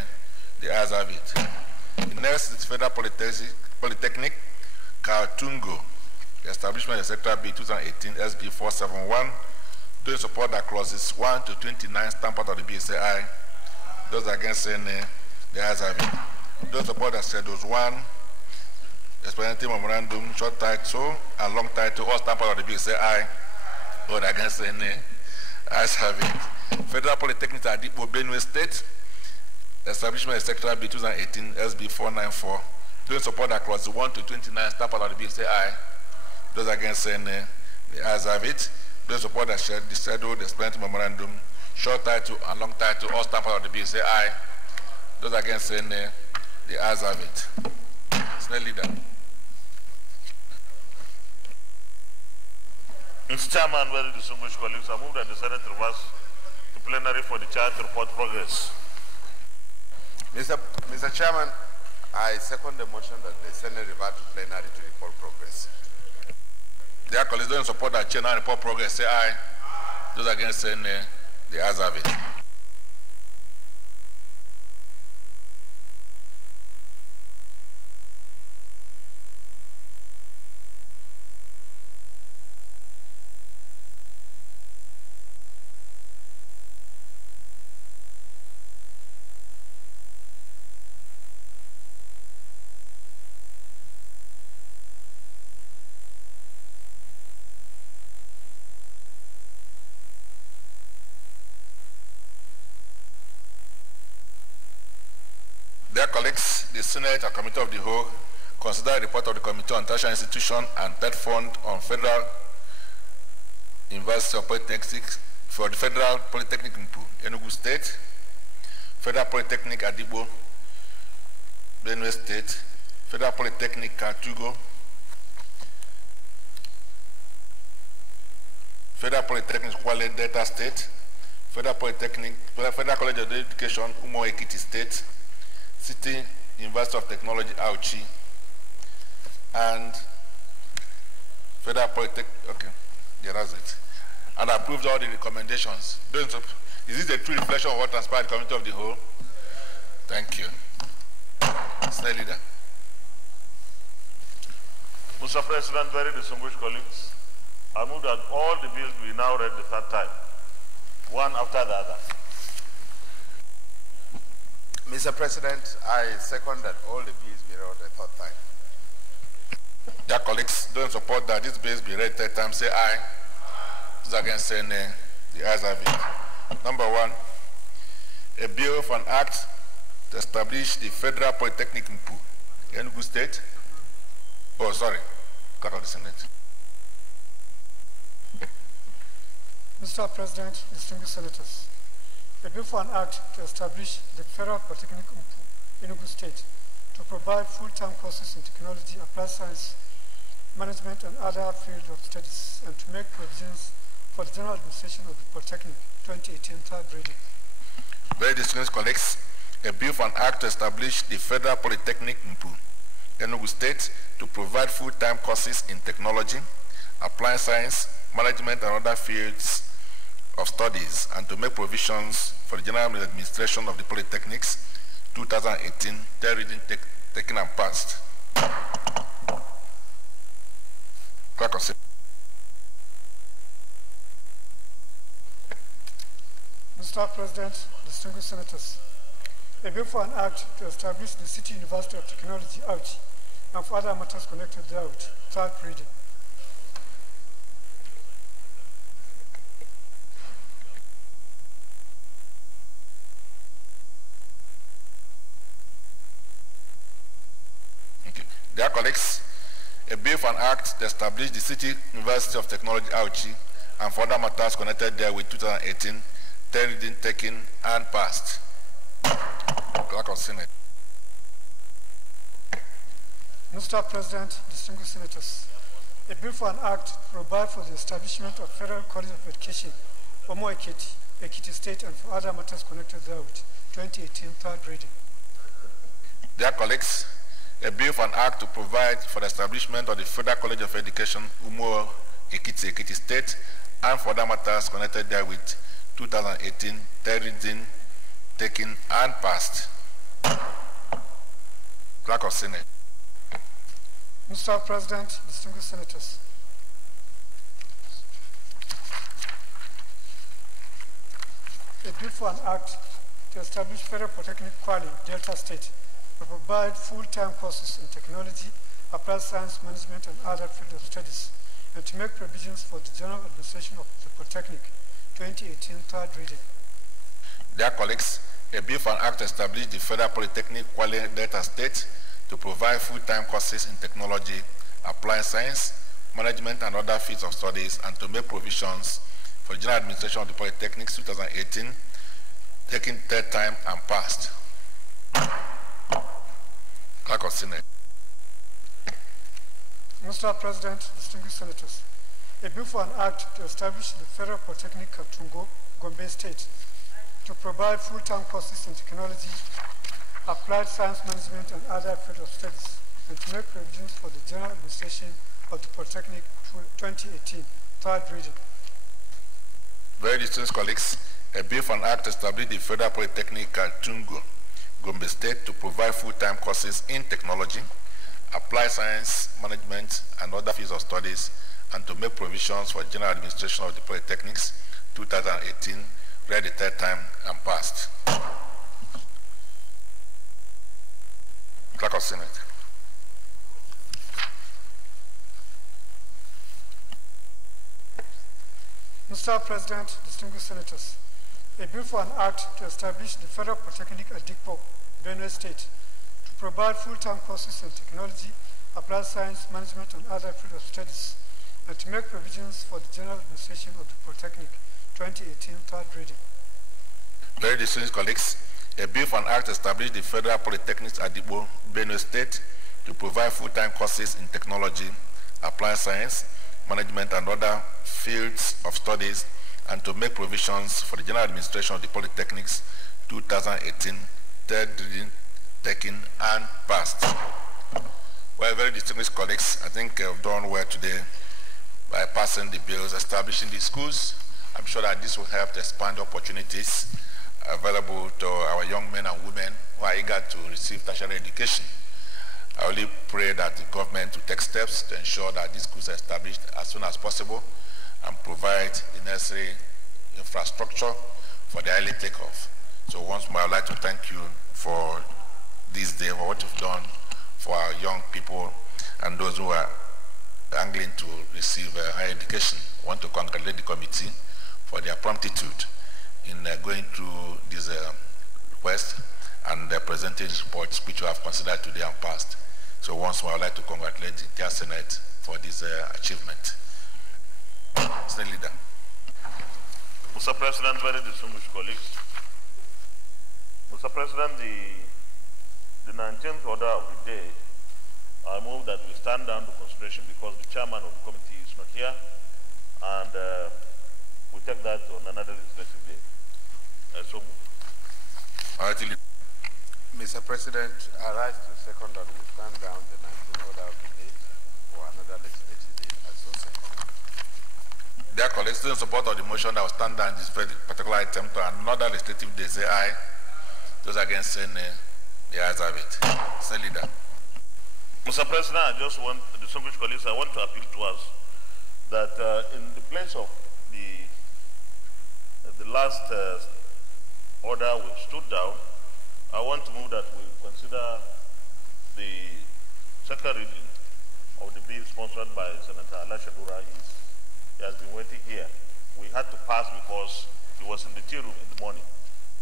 The ayes have it. The next is Federal Polytechnic, Kautungo, the establishment, etc. Bill 2018, SB 471. Those in support that clauses 1 to 29 stand part of the bill say aye. Those against say nay. The ayes have it. Those in support that schedules 1, explanatory memorandum, short title and long title, all stand part of the bill say aye. Those against say nay. Ayes have it. Federal Polytechnic at Adipo, Benue State, establishment of sector bill 2018 SB 494. Those in support that clause 1 to 29 stand part of the bill say aye. Those against say nay. The ayes have it. Those in support that the scheduled explanatory memorandum, short title and long title, all stand part of the bill say aye. Those against say nay. The ayes have it. Senate Leader. Mr. Chairman, very distinguished colleagues, I move that the Senate reverse the plenary for the chart report progress. Mr. Chairman, I second the motion that the Senate revert to plenary to report progress. Dear colleagues, those in support that chair now report progress say aye. Those against say nay. The ayes have it. Dear colleagues, the Senate and Committee of the Whole consider the report of the Committee on Tertiary Institution and Third Fund on Federal University of Polytechnics for the Federal Polytechnic Mpu, Enugu State, Federal Polytechnic Adipo, Benue State, Federal Polytechnic Katugo, Federal Polytechnic Kwale Delta State, Federal College of Education Umo Ekiti State, City University of Technology Auchi, and Federal Polytechnic, okay, yeah, that's it. And approved all the recommendations. Is this a true reflection of what transpired in the Committee of the Whole? Thank you. Senate Leader. Mr. President, very distinguished colleagues, I move that all the bills be now read the third time, one after the other. Mr. President, I second that all the bills be read the third time. Dear colleagues, those in support that these bills be read third time say aye. Those against say nay. The ayes have it. Number 1, a bill for an act to establish the Federal Polytechnic Mpu, Enugu State. Oh, sorry, clerk of the Senate. Mr. President, distinguished senators, a bill for an act to establish the Federal Polytechnic Mpu, Enugu State, to provide full-time courses in technology, applied science, management, and other fields of studies, and to make provisions for the general administration of the Polytechnic, 2018 third reading. Very distinguished colleagues, a bill for an act to establish the Federal Polytechnic Mpu, Enugu State, to provide full-time courses in technology, applied science, management, and other fields of studies, and to make provisions for the general administration of the polytechnics, 2018, third reading taken and passed. Clerk of Senate. Mr. President, distinguished senators, a bill for an act to establish the City University of Technology, Auchi, and for other matters connected therewith, third reading. Dear colleagues, a bill for an act to establish the City University of Technology, Auchi, and for other matters connected there with 2018, third reading taken and passed. Clerk of Senate. Mr. President, distinguished senators, a bill for an act to provide for the establishment of Federal College of Education, Umo Ekiti, Ekiti State, and for other matters connected therewith, 2018 third reading. Dear colleagues, a bill for an act to provide for the establishment of the Federal College of Education, Umo Ekiti, Ekiti State, and for other matters connected therewith, 2018, third reading, taken and passed. Clerk of Senate. Mr. President, distinguished senators, a bill for an act to establish Federal Polytechnic Kwali, Delta State, to provide full-time courses in technology, applied science management, and other fields of studies, and to make provisions for the general administration of the Polytechnic, 2018, third reading. Dear colleagues, a bill for an act to establish the Federal Polytechnic Kwali, Delta State, to provide full-time courses in technology, applied science, management, and other fields of studies, and to make provisions for the general administration of the Polytechnics 2018, taking third time and passed. Clerk of Senate. Mr. President, distinguished senators, a bill for an act to establish the Federal Polytechnic Katungo, Gombe State, to provide full-time courses in technology, applied science management, and other fields of studies, and to make provisions for the general administration of the Polytechnic 2018, third reading. Very distinguished colleagues, a bill for an act to establish the Federal Polytechnic Katungo, Gombe State, to provide full-time courses in technology, applied science management, and other fields of studies, and to make provisions for general administration of the Polytechnics 2018, read the third time and passed. Clerk of Senate. Mr. President, distinguished senators, a bill for an act to establish the Federal Polytechnic at Dikpo, Benue State, to provide full-time courses in technology, applied science management, and other fields of studies, and to make provisions for the general administration of the Polytechnic 2018, third reading. Very distinguished colleagues, a bill for an act to establish the Federal Polytechnics at Dikpo, Benue State, to provide full-time courses in technology, applied science, management, and other fields of studies, and to make provisions for the general administration of the Polytechnics 2018, third reading, taken and passed. Well, very distinguished colleagues, I think we've done well today by passing the bills, establishing the schools. I'm sure that this will help to expand opportunities available to our young men and women who are eager to receive tertiary education. I only pray that the government will take steps to ensure that these schools are established as soon as possible and provide the necessary infrastructure for the early takeoff. So once more, I'd like to thank you for this day, for what you've done for our young people and those who are angling to receive higher education. I want to congratulate the committee for their promptitude in going through this request and presenting reports which you have considered today and passed. So once more, I'd like to congratulate the entire Senate for this achievement. Senate Leader. Mr. President, very distinguished colleagues. Mr. President, the 19th order of the day, I move that we stand down to consideration because the chairman of the committee is not here, and we take that on another legislative day. So move. Mr. President, I rise to second that we stand down the 19th order of the day for another legislative day. I so second. Dear colleagues, still in support of the motion that will stand down this very particular item to another legislative day, say aye. Those against saying nay, the ayes have it. Senate Leader. Mr. President, I just want, distinguished colleagues, I want to appeal to us that in the place of the last order we stood down, I want to move that we consider the second reading of the bill sponsored by Senator Alashadura. He has been waiting here. We had to pass because he was in the tea room in the morning.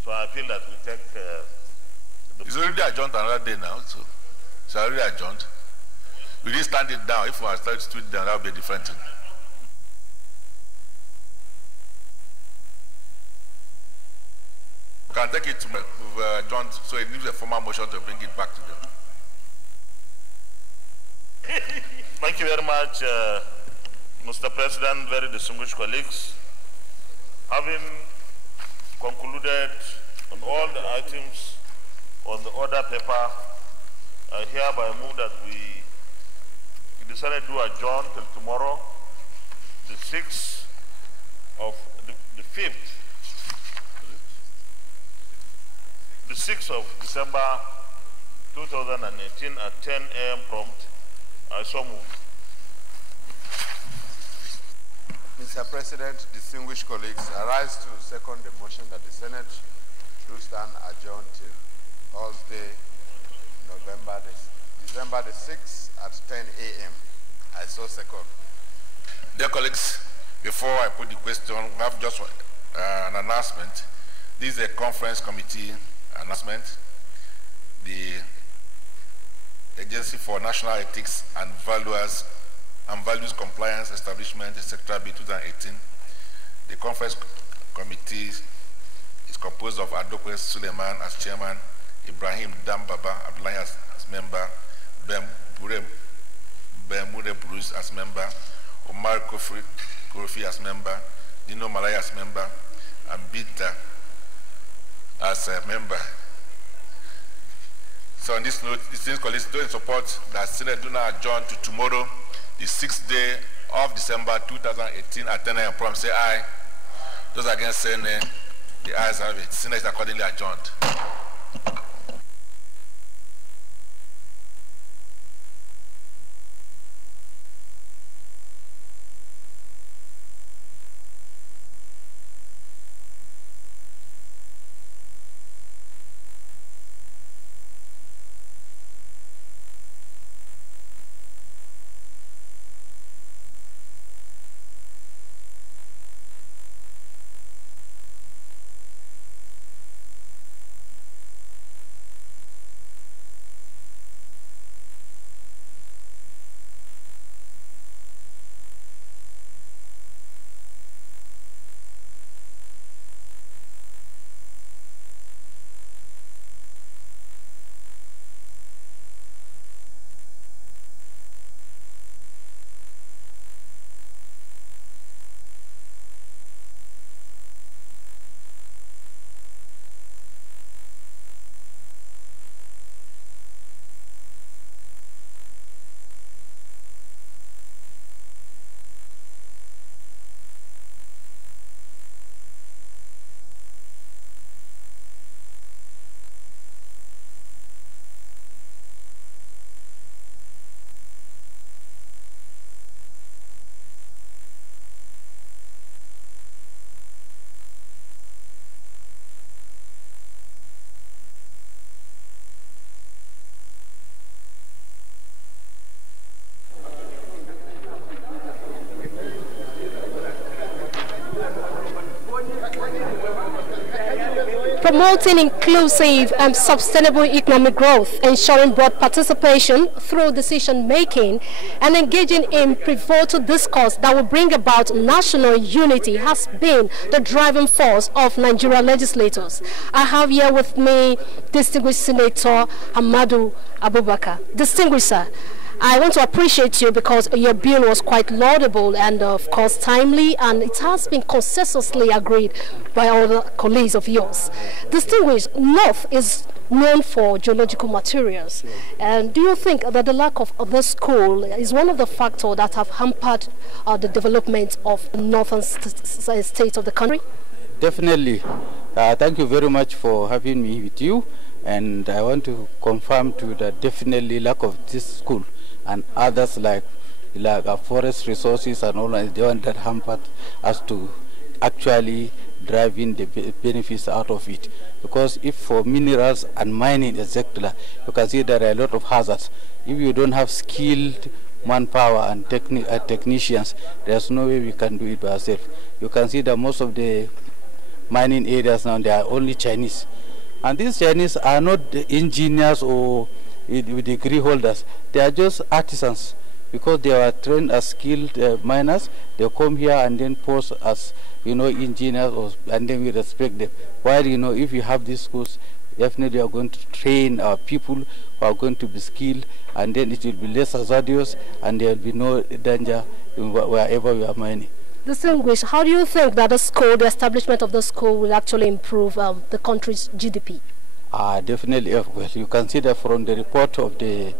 So I feel that we take it's already adjourned another day now, so it's already adjourned. We didn't stand it down. If we had started to it down, that would be a different thing. We can take it to adjourned, so it needs a formal motion to bring it back to them. Thank you very much, Mr. President, very distinguished colleagues. Having concluded on all the items on the order paper, I hereby move that the Senate do adjourn till tomorrow, the 6th of the 5th, the 6th of December 2018 at 10 a.m. prompt. I so move. Mr. President, distinguished colleagues, I rise to second the motion that the Senate do stand adjourned till Thursday, December the 6th at 10 a.m. I so second. Dear colleagues, before I put the question, we have just an announcement. This is a conference committee announcement. The Agency for National Ethics and Values Compliance Establishment, etc. B 2018. The conference committee is composed of Adokwe Suleiman as chairman, Ibrahim Dambaba Abdullahi as member, Bemure Bruce as member, Omar Kofi as member, Dino Malaya as member, and Bita as a member. So on this note, distinguished colleagues, those in support that Senate do not adjourn to tomorrow, the 6th day of December 2018 at 10 a.m. Say aye. Those against say nay. The ayes have it. Senate is accordingly adjourned. Promoting inclusive and sustainable economic growth, ensuring broad participation through decision-making, and engaging in pivotal discourse that will bring about national unity has been the driving force of Nigerian legislators. I have here with me distinguished Senator Amadu Abubakar. Distinguished sir, I want to appreciate you because your bill was quite laudable and of course timely, and it has been consensusly agreed by all the colleagues of yours. Distinguished, North is known for geological materials, and do you think that the lack of this school is one of the factors that have hampered the development of the northern states of the country? Definitely. Thank you very much for having me with you, and I want to confirm to that definitely lack of this school and others like forest resources and all that, the one that hampered us to actually driving the benefits out of it. Because if for minerals and mining etc., you can see there are a lot of hazards. If you don't have skilled manpower and technicians, there's no way we can do it by ourselves. You can see that most of the mining areas now, they are only Chinese. And these Chinese are not engineers or degree holders. They are just artisans, because they are trained as skilled miners. They come here and then pose as, engineers, and then we respect them. While, if you have these schools, definitely are going to train our people who are going to be skilled, and then it will be less hazardous, and there will be no danger wherever we are mining. Distinguished, how do you think that the establishment of the school will actually improve the country's GDP? Definitely. Well, you can see that from the report of the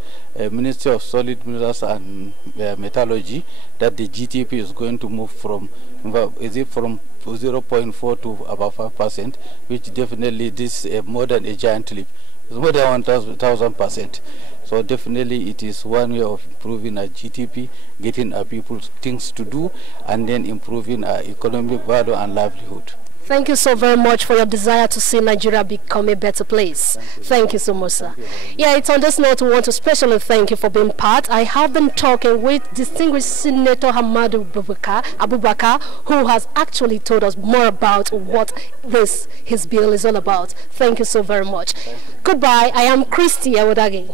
Ministry of Solid Minerals and Metallurgy that the GDP is going to move from 0.4 to about 5%, which definitely this is more than a giant leap. It's more than 1,000%. So definitely it is one way of improving our GDP, getting our people things to do, and then improving our economic value and livelihood. Thank you so very much for your desire to see Nigeria become a better place. Thank you so much, sir. Yeah, it's on this note we want to especially thank you for being part. I have been talking with distinguished Senator Hamadu Abubakar, who has actually told us more about what his bill is all about. Thank you so very much. Goodbye. I am Christy Awodage.